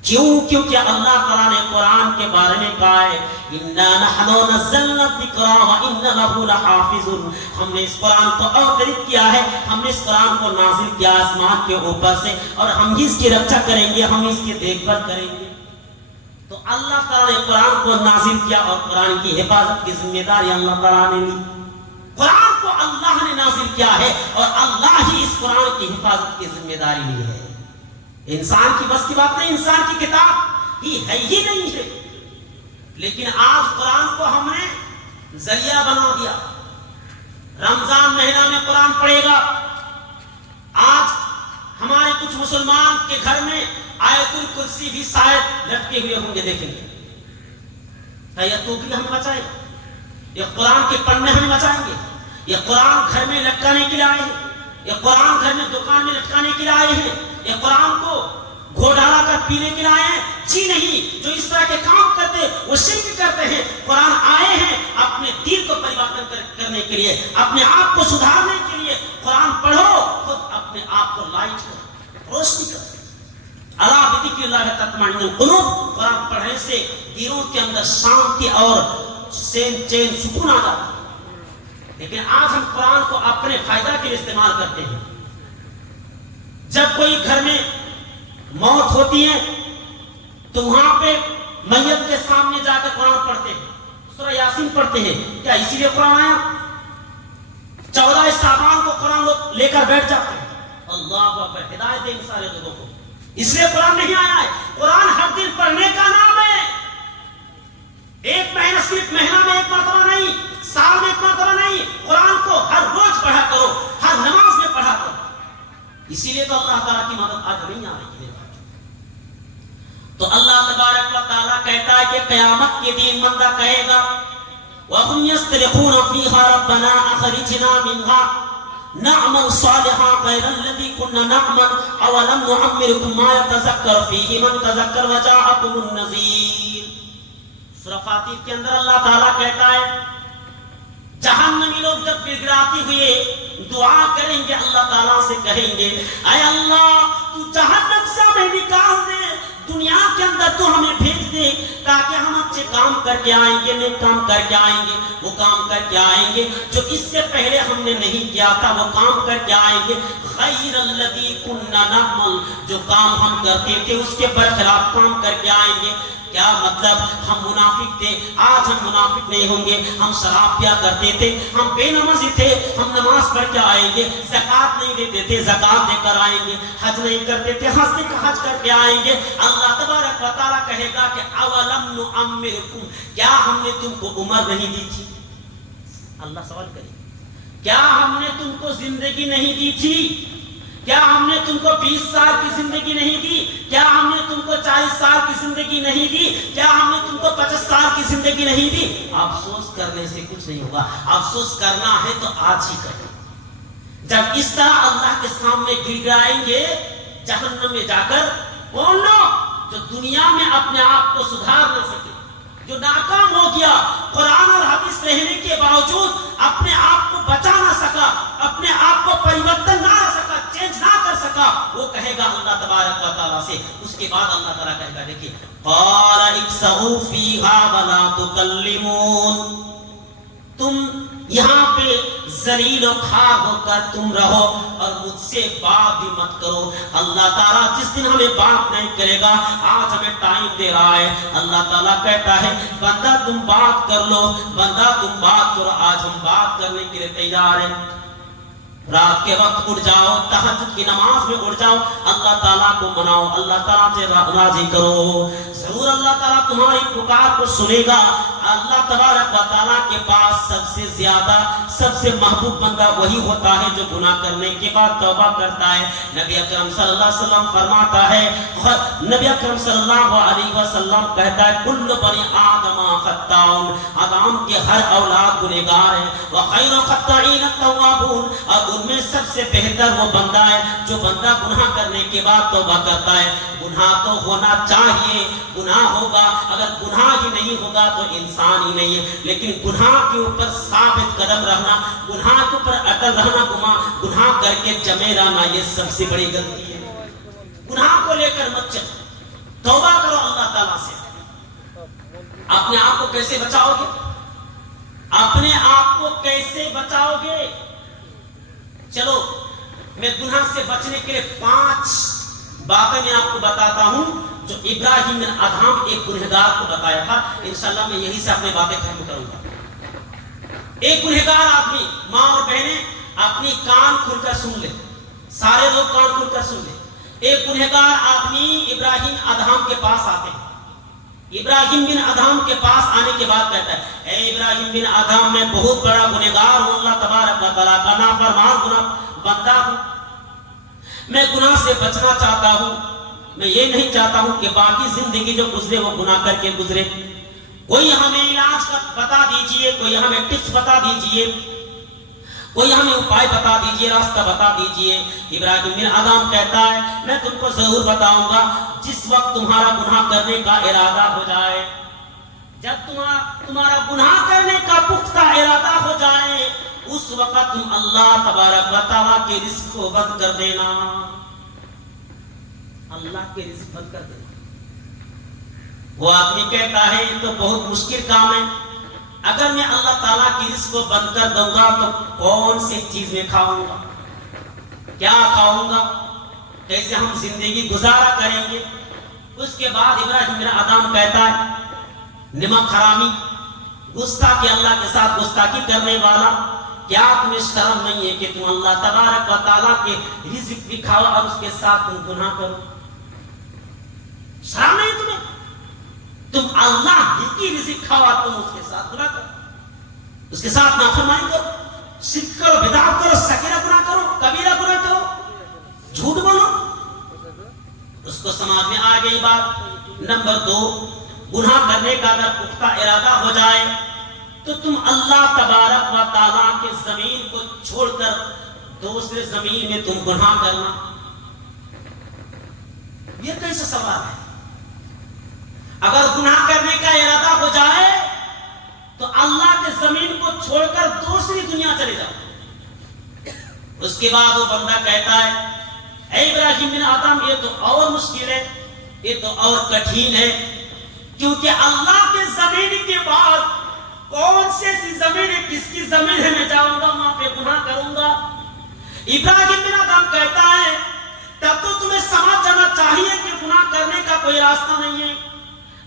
کیوں؟ کیونکہ اللہ تعالیٰ نے قرآن کے بارے میں کہا ہے اِنَّا نَحْنُ نَزَّلْنَا الذِّكْرَ وَإِنَّا لَهُ لَحَافِظُونَ۔ ہم نے اس قرآن کو اوترت کیا ہے، ہم نے اس قرآن کو نازل کیا آسمان کے اوپر سے، اور ہم ہی اس کی رکشا کریں گے، ہم اس کی دیکھ بھال کریں گے۔ تو اللہ تعالیٰ نے قرآن کو نازل کیا اور قرآن کی حفاظت کی ذمہ داری اللہ تعالیٰ نے لی۔ قرآن کو اللہ نے نازل کیا ہے اور اللہ ہی اس قرآن کی حفاظت کی ذمہ داری لی ہے۔ انسان کی بس کی بات نہیں، انسان کی کتاب ہی ہے ہی نہیں ہے، لیکن آج قرآن کو ہم نے ذریعہ بنا دیا۔ رمضان مہینہ میں قرآن پڑھے گا۔ آج ہمارے کچھ مسلمان کے گھر میں آیت الکرسی بھی شاید لٹکے ہوئے ہوں گے، دیکھیں گے۔ کیا یہ توقی ہمیں بچائے گا؟ یہ قرآن کے پڑھنے ہمیں بچائیں گے؟ یہ قرآن گھر میں لٹکانے کے لیے آئے ہیں، یہ قرآن گھر میں دکان میں لٹکانے کے لیے آئے ہیں، یہ قرآن کو گھوڑا کر پینے کے لیے آئے ہیں؟ جی نہیں۔ جو اس طرح کے کام کرتے وہ شرک کرتے ہیں۔ قرآن آئے ہیں اپنے دل کو پریورتن کرنے کے لیے، اپنے آپ کو سدھارنے کے لیے۔ قرآن پڑھو، خود اپنے آپ کو لائٹ کرو، روشنی کرو۔ الا بذکر اللہ تطمئن القلوب۔ قرآن پڑھنے سے دلوں کے اندر شانتی اور چین سکون آ جاتا ہے۔ لیکن آج ہم قرآن کو اپنے فائدہ کے لیے استعمال کرتے ہیں۔ جب کوئی گھر میں موت ہوتی ہے تو وہاں پہ میت کے سامنے جا کر قرآن پڑھتے ہیں، سورہ یاسین پڑھتے ہیں۔ کیا اسی لیے قرآن آیا؟ 14 شعبان کو قرآن لوگ لے کر بیٹھ جاتے ہیں۔ اللہ اکبر، ہدایت دے ان سارے لوگوں کو۔ اس لیے قرآن نہیں آیا ہے۔ قرآن ہر دن پڑھنے کا نام ہے۔ ایک مہینہ، صرف مہینہ میں ایک مرتبہ نہیں، سال میں ایک مرتبہ نہیں، قرآن کو ہر روز پڑھا کرو، ہر نماز میں پڑھا کرو۔ اسی لیے تو اللہ تعالیٰ کی مدد آج نہیں آ رہی ہے۔ تو اللہ تبارک و تعالیٰ کہتا ہے کہ قیامت کے دن بندہ کہے گا وَهُمْ يَسْتَرِخُونَ فِيهَا رَبَّنَا أَخْرِجْنَا مِنْهَا نَعْمَلْ صَالِحًا غَيْرَ الَّذِي كُنَّا نَعْمَلْ أَوَلَمْ نُعَمِّرْكُم مَّا يَتَذَكَّرُ فِيهِ مَن تَذَكَّرَ وَجَاءَكُمُ النَّذِيرُ۔ سورہ فاتر کے اندر اللہ تعالیٰ کہتا ہے جہنمی لوگ جب گڑگڑاتے ہوئے دعا کریں گے، اللہ تعالیٰ سے کہیں گے اے اللہ تو جہنم سے ہمیں نکال دے، دنیا کے اندر تو ہمیں بھیج دے تاکہ ہم اچھے کام کر کے آئیں گے، نیک کام کر کے آئیں گے، وہ کام کر کے آئیں گے جو اس سے پہلے ہم نے نہیں کیا تھا، وہ کام کر کے آئیں گے غیر الذی کنا نعمل، جو کام ہم کرتے تھے اس کے برخلاف کام کر کے آئیں گے۔ کیا مطلب؟ ہم منافق تھے، آج ہم منافق نہیں ہوں گے۔ ہم شراب پیا کرتے تھے، ہم بے نمازی تھے، ہم نماز پڑھ کے آئیں گے۔ زکوٰۃ نہیں دیتے تھے، زکوٰۃ دے کر آئیں گے۔ حج نہیں کرتے تھے، حج کر کے آئیں گے۔ اللہ تبارک و تعالیٰ کہے گا کہ اولم نعمرکم، کیا ہم نے تم کو عمر نہیں دی تھی؟ اللہ سوال کرے کیا ہم نے تم کو زندگی نہیں دی تھی؟ کیا ہم نے تم کو 20 سال کی زندگی نہیں دی؟ کیا ہم نے تم کو 40 سال کی زندگی نہیں دی؟ کیا ہم نے تم کو 50 سال کی زندگی نہیں دی؟ افسوس کرنے سے کچھ نہیں ہوگا، افسوس کرنا ہے تو آج ہی کریں۔ جب اس طرح اللہ کے سامنے گر گرائیں گے جہنم میں جا کر، کون لوگ جو دنیا میں اپنے آپ کو سدھار نہ سکے، جو ناکام ہو گیا، قرآن اور حدیث رہنے کے باوجود اپنے آپ کو بچا نہ سکا، اپنے آپ کو پریورتن نہ کر سکا، چینج نہ کر سکا، وہ کہے گا اللہ تبارک و تعالیٰ سے۔ اس کے بعد اللہ تعالیٰ کہے گا دیکھیے قال اخسئوا فیہا ولا تکلمون، تم یہاں پہ ذلیل و خوار ہو کر تم رہو اور مجھ سے بات بھی مت کرو۔ اللہ تعالیٰ جس دن ہمیں بات نہیں کرے گا، آج ہمیں ٹائم دے رہا ہے۔ اللہ تعالیٰ کہتا ہے بندہ تم بات کر لو، بندہ تم بات کرو، آج ہم بات کرنے کے لیے تیار ہیں۔ رات کے وقت اٹھ جاؤ، تہجد کی نماز میں اٹھ جاؤ، اللہ تعالیٰ کو مناؤ، اللہ تعالیٰ سے راضی کرو، ضرور اللہ تعالیٰ تمہاری پکار کو سنے گا۔ اللہ تبارک و تعالیٰ کے پاس سب سے زیادہ سب سے محبوب بندہ وہی ہوتا ہے جو گناہ کرنے کے بعد توبہ کرتا ہے۔ نبی اکرم صلی اللہ علیہ وسلم فرماتا ہے، نبی اکرم صلی اللہ علیہ وسلم کہتا ہے کل بنی آدم خطاؤن، آدم کے ہر اولاد گنہگار ہے، وخیر الخطائین التوابون، اور ان میں سب سے بہتر وہ بندہ ہے جو بندہ گناہ کرنے کے بعد توبہ کرتا ہے۔ گناہ تو ہونا چاہیے، گناہ ہوگا، اگر گناہ ہی نہیں ہوگا تو انسان ہی نہیں ہے، لیکن گناہ کے اوپر ثابت قدم رہنا، گناہ کے اوپر اٹل رہنا، گناہ کر کے جمے رہنا، یہ سب سے بڑی غلطی ہے۔ گناہ کو لے کر مت چلو، توبہ کرو اللہ تعالیٰ سے۔ اپنے آپ کو کیسے بچاؤ گے؟ اپنے آپ کو کیسے بچاؤ گے؟ چلو میں گناہ سے بچنے کے لیے 5 باتیں میں آپ کو بتاتا ہوں جو ابراہیم بن ادھام ایک گنہگار کو بتایا تھا۔ انشاءاللہ میں یہی سے اپنے باتیں ختم کروں گا۔ ایک گنہگار آدمی، ماں اور بہنیں اپنی کان کھل کر سن لیں، سارے لوگ کان کھل کر سن لیں۔ ایک گنہگار آدمی ابراہیم ادھام کے پاس آتے ہیں۔ ابراہیم بن ادھام کے پاس آنے کے بعد کہتا ہے، اے ابراہیم بن ادھام، میں بہت بڑا گنہگار ہوں، اللہ تبارک و تعالیٰ کا نافرمان گناہ بندہ ہوں، میں گناہ سے بچنا چاہتا ہوں، میں یہ نہیں چاہتا ہوں کہ باقی زندگی جو گزرے وہ گناہ کر کے گزرے، کوئی ہمیں علاج کا بتا دیجئے، کوئی ہمیں ٹپس بتا دیجئے، کوئی ہمیں اپائے بتا دیجئے، راستہ بتا دیجئے۔ ابراہیم بن ادھام کہتا ہے، میں تم کو ضرور بتاؤں گا، جس وقت تمہارا گناہ کرنے کا ارادہ ہو جائے، جب تمہارا گناہ کرنے کا پختہ ارادہ ہو جائے، اس وقت تم اللہ تبارک و تعالیٰ کے رزق کو بند کر دینا، اللہ کے رزق بند کر دینا۔ وہ آدمی کہتا ہے یہ تو بہت مشکل کام ہے، اگر میں اللہ تعالیٰ کی رزق کو بند کر دوں گا تو کون سی چیز میں کھاؤں گا، کیا کھاؤں گا، کیسے ہم زندگی گزارا کریں گے؟ اس کے بعد ابراہیم بن ادھام کہتا ہے، نمک حرامی، گستاخی، اللہ کے ساتھ گستاخی کرنے والا، کیا تمہیں شرم نہیں ہے کہ تم اللہ تبارک و تعالیٰ کے رزق بھی کھاؤ اور اس کے ساتھ تم گناہ کرو؟ شرم نہیں تمہیں؟ تم اللہ ہی کی رزق کھاؤ اور تم اس کے ساتھ گناہ کرو، اس کے ساتھ نافرمانی کرو، شرک کرو، بدعت کرو، صغیرہ گناہ کرو، کبیرہ گناہ کرو، جھوٹ بولو۔ اس کو سمجھ میں آ گئی بات۔ نمبر 2، گناہ کرنے کا اگر پختہ ارادہ ہو جائے تو تم اللہ تبارک و تعالیٰ کے زمین کو چھوڑ کر دوسرے زمین میں تم گناہ کرنا، یہ کیسا سوال ہے؟ اگر گناہ کرنے کا ارادہ ہو جائے تو اللہ کے زمین کو چھوڑ کر دوسری دنیا چلے جاؤ۔ اس کے بعد وہ بندہ کہتا ہے، اے ابراہیم بن ادھام، یہ تو اور مشکل ہے، یہ تو اور کٹھین ہے، کیونکہ اللہ کے زمین کے بعد کون سی ایسی زمین ہے، کس کی زمین ہے میں جاؤں گا وہاں پہ گناہ کروں گا؟ ابراہیم بن ادھام کہتا ہے، تب تو تمہیں سمجھ جانا چاہیے کہ گناہ کرنے کا کوئی راستہ نہیں ہے،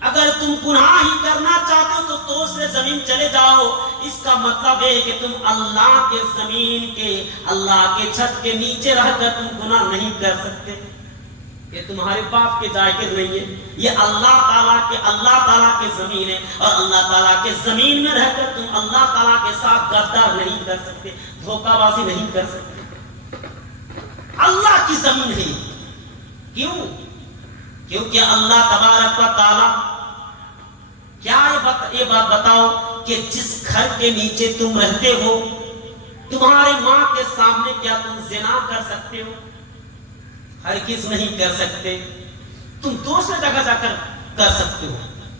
اگر تم گناہ ہی کرنا چاہتے ہو تو دوسرے زمین چلے جاؤ۔ اس کا مطلب ہے کہ تم اللہ کے زمین کے، اللہ کے چھت کے نیچے رہ کر تم گناہ نہیں کر سکتے، یہ تمہارے باپ کے جائگیر نہیں ہے، یہ اللہ تعالیٰ کے زمین ہے، اور اللہ تعالیٰ کے زمین میں رہ کر تم اللہ تعالیٰ کے ساتھ غدار نہیں کر سکتے، دھوکہ بازی نہیں کر سکتے۔ اللہ کی زمین ہے، کیوں؟ کیونکہ اللہ تبارک و تعالیٰ، کیا یہ بات بتاؤ کہ جس گھر کے نیچے تم رہتے ہو، تمہارے ماں کے سامنے کیا تم زنا کر سکتے ہو؟ ہرگز نہیں کر سکتے۔ تم دوسرے جگہ جا کر کر سکتے ہو،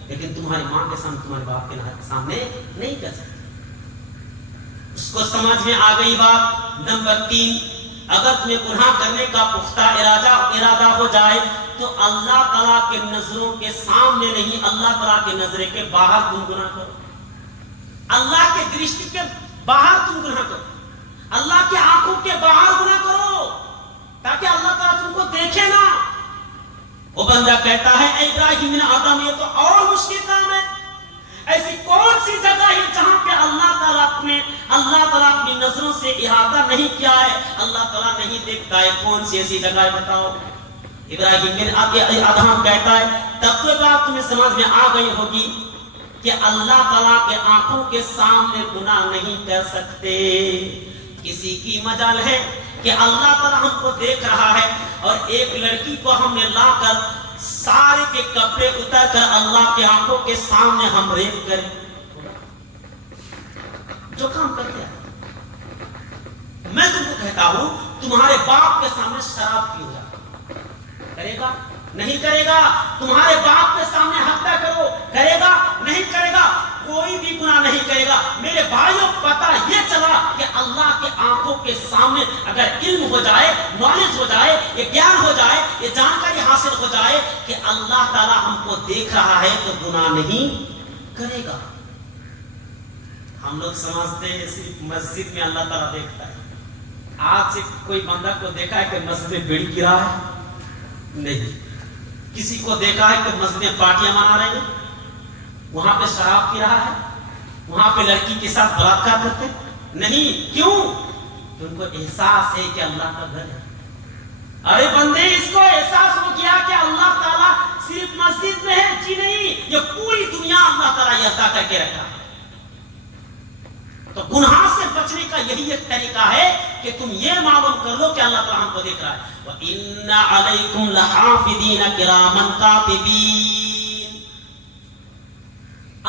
لیکن تمہاری ماں کے سامنے، تمہارے باپ کے سامنے نہیں کر سکتے۔ اس کو سمجھ میں آ گئی بات۔ نمبر 3، اگر تمہیں گناہ کرنے کا پختہ ارادہ ہو جائے تو اللہ تعالیٰ کے نظروں کے سامنے نہیں، اللہ تعالیٰ کے نظرے کے باہر تم گناہ کرو، اللہ کے درشٹی کے باہر تم گناہ کرو، اللہ کے آنکھوں کے باہر گناہ کرو، تاکہ اللہ تعالیٰ تم کو دیکھے نا۔ وہ بندہ کہتا ہے، اے ابراہیم بن ادھام، یہ تو اور مشکل کام ہے، ایسی کون سی جگہ ہے جہاں پہ اللہ تعالیٰ اپنی نظروں سے احاطہ نہیں کیا ہے، اللہ تعالیٰ نہیں دیکھتا ہے، کون سی ایسی جگہ ہے بتاؤ؟ ابراہیم بن ادھام کہتا ہے، تب تو بات تمہیں سمجھ میں آ گئی ہوگی کہ اللہ تعالیٰ کے آنکھوں کے سامنے گناہ نہیں کر سکتے. کسی کی مجال ہے کہ اللہ تعالیٰ ہم کو دیکھ رہا ہے اور ایک لڑکی کو ہم نے لا کر سارے کے کپڑے اتر کر اللہ کے آنکھوں کے سامنے ہم ریپ کریں؟ جو کام کرتے ہیں. میں تم کو کہتا ہوں تمہارے باپ کے سامنے شراب پیو جا, کرے گا؟ نہیں کرے گا. تمہارے باپ کے سامنے ہتیا کرو, کرے گا؟ نہیں کرے گا. کوئی بھی گناہ نہیں کرے گا. میرے بھائیوں پتہ یہ چلا کہ اللہ کے آنکھوں کے سامنے اگر علم ہو جائے, نالج ہو جائے, یہ گیان ہو جائے, یہ جانکاری حاصل ہو جائے کہ اللہ تعالیٰ ہم کو دیکھ رہا ہے تو گناہ نہیں کرے گا. ہم لوگ سمجھتے ہیں صرف مسجد میں اللہ تعالیٰ دیکھتا ہے. آج سے کوئی بندہ کو دیکھا ہے کہ مسجد میں بیڑی گرا ہے؟ نہیں. کسی کو دیکھا ہے کہ مسجد میں پارٹیاں منا رہے ہیں, وہاں پہ شراب پی رہا ہے, وہاں پہ لڑکی کے ساتھ بلاکار کرتے؟ نہیں. کیوں؟ ان کو احساس ہے کہ اللہ کا گھر ہے. ارے بندے, اس کو احساس ہو گیا کہ اللہ تعالیٰ صرف مسجد میں ہے. جی نہیں, یہ پوری دنیا اللہ تعالیٰ یہ عطا کر کے رکھا ہے. تو گناہ سے بچنے کا یہی ایک طریقہ ہے کہ تم یہ معلوم کر لو کہ اللہ تعالیٰ ہم کو دیکھ رہا ہے. وَإِنَّ عَلَيْكُمْ لَحَافِظِينَ كِرَامًا كَاتِبِينَ.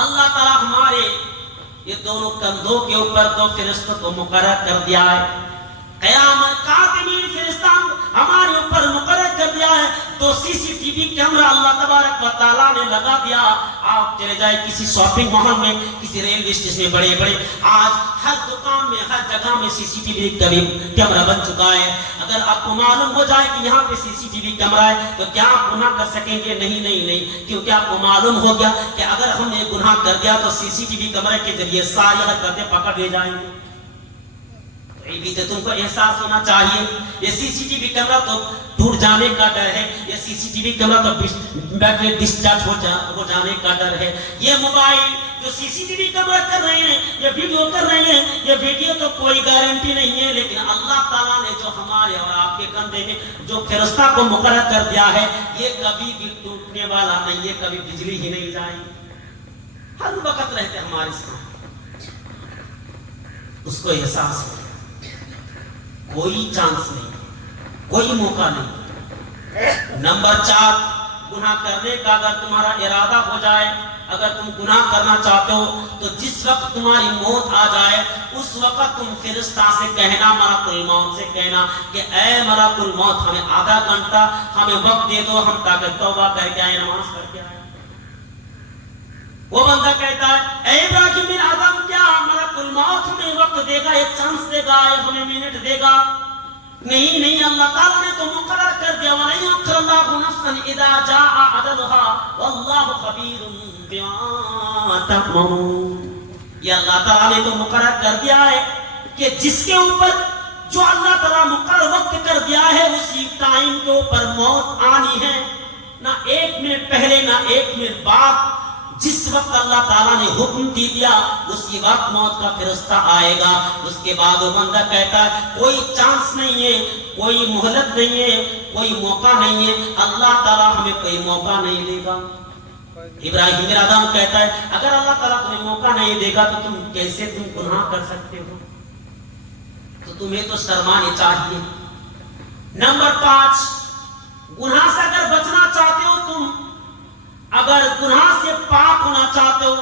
اللہ تعالیٰ ہمارے یہ دونوں کندھوں کے اوپر دو فرشتوں کو مقرر کر دیا ہے. قیامت کاتبین فرشتہ ہمارے اوپر مقرر کر دیا ہے. تو سی سی ٹی وی کیمرہ اللہ تبارک و تعالیٰ نے لگا دیا. آپ چلے جائے کسی شاپنگ مال میں, کسی ریلوے اسٹیشن میں, بڑے بڑے آج ہر دکان میں, ہر جگہ میں سی سی ٹی وی کیمرہ بن چکا ہے. اگر آپ کو معلوم ہو جائے کہ یہاں پہ سی سی ٹی وی کیمرہ ہے تو کیا آپ گناہ کر سکیں گے؟ نہیں نہیں نہیں. کیونکہ آپ کو معلوم ہو گیا کہ اگر ہم نے گناہ کر دیا تو سی سی ٹی وی کیمرے کے ذریعے ساری حرکتیں پکڑ لے جائیں گے. بھی تو تم کو احساس ہونا چاہیے یہ سی سی ٹی وی کیمرہ تو ٹوٹ جانے کا ڈر ہے. یہ سی سی ٹی وی کیمرہ تو بیٹری ڈسچارج ہو جانے کا ڈر ہے. یہ موبائل جو سی سی ٹی وی کیمرہ کر رہے ہیں, یہ ویڈیو کر رہے ہیں, یہ ویڈیو تو کوئی گارنٹی نہیں ہے. لیکن اللہ تعالیٰ نے جو ہمارے اور آپ کے کندھے میں جو فرشتہ کو مقرر کر دیا ہے, یہ کبھی بھی ٹوٹنے والا نہیں ہے. کبھی بجلی ہی نہیں جائے گی, ہر وقت رہتے ہمارے ساتھ. اس کو احساس ہے کوئی چانس نہیں, کوئی موقع نہیں. نمبر 4, گناہ کرنے کا اگر تمہارا ارادہ ہو جائے, اگر تم گناہ کرنا چاہتے ہو تو جس وقت تمہاری موت آ جائے اس وقت تم فرشتہ سے کہنا, ملک الموت سے کہنا کہ اے ملک الموت ہمیں آدھا گھنٹہ ہمیں وقت دے دو, ہم تاکہ توبہ کر کے آئے, نماز پڑھ کے آئے. وہ بندہ کہتا ہے اے ابراہیم بن آدم, کیا ملک الموت ہمیں وقت دے گا, ایک چانس دے گا, ہمیں منٹ دے گا؟ نہیں نہیں, اللہ تعالیٰ نے تو مقرر کر دیا وَلَن يُؤَخِّرَ اللَّهُ نَفْسًا إِذَا جَاءَ أَجَلُهَا وَاللَّهُ خَبِيرٌ بِمَا تَعْمَلُونَ. یہ اللہ تعالیٰ نے تو مقرر کر دیا ہے کہ جس کے اوپر جو اللہ تعالیٰ مقرر وقت کر دیا ہے اسی ٹائم کے اوپر موت آنی ہے. نہ ایک منٹ پہلے نہ ایک منٹ بعد. جس وقت اللہ تعالیٰ نے حکم دے دیا اسی وقت موت کا فرشتہ آئے گا. اس کے بعد وہ بندہ کہتا ہے کوئی چانس نہیں ہے, کوئی مہلت نہیں ہے, کوئی موقع نہیں ہے, اللہ تعالیٰ ہمیں کوئی موقع نہیں دے گا. ابراہیم بن آدم کہتا ہے اگر اللہ تعالیٰ تمہیں موقع نہیں دے گا تو تم کیسے گناہ کر سکتے ہو؟ تو تمہیں تو شرمانے چاہیے. نمبر 5, گناہ سے اگر بچنا چاہتے ہو, تم اگر گناہ سے پاک ہونا چاہتے ہو,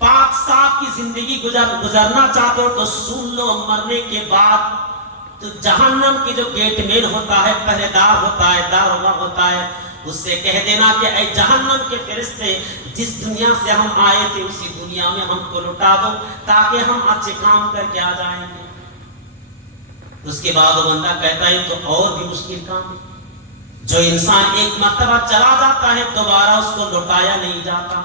پاک صاف کی زندگی گزارنا چاہتے ہو تو سن لو, مرنے کے بعد تو جہنم کی جو گیٹ مین ہوتا ہے, پہرے دار ہوتا ہے, داروغہ ہوتا ہے, اس سے کہہ دینا کہ اے جہنم کے فرشتے, جس دنیا سے ہم آئے تھے اسی دنیا میں ہم کو لوٹا دو تاکہ ہم اچھے کام کر کے آ جائیں گے. اس کے بعد وہ بندہ کہتا ہے تو اور بھی مشکل کام ہے. جو انسان ایک مرتبہ چلا جاتا ہے دوبارہ اس کو لوٹایا نہیں جاتا.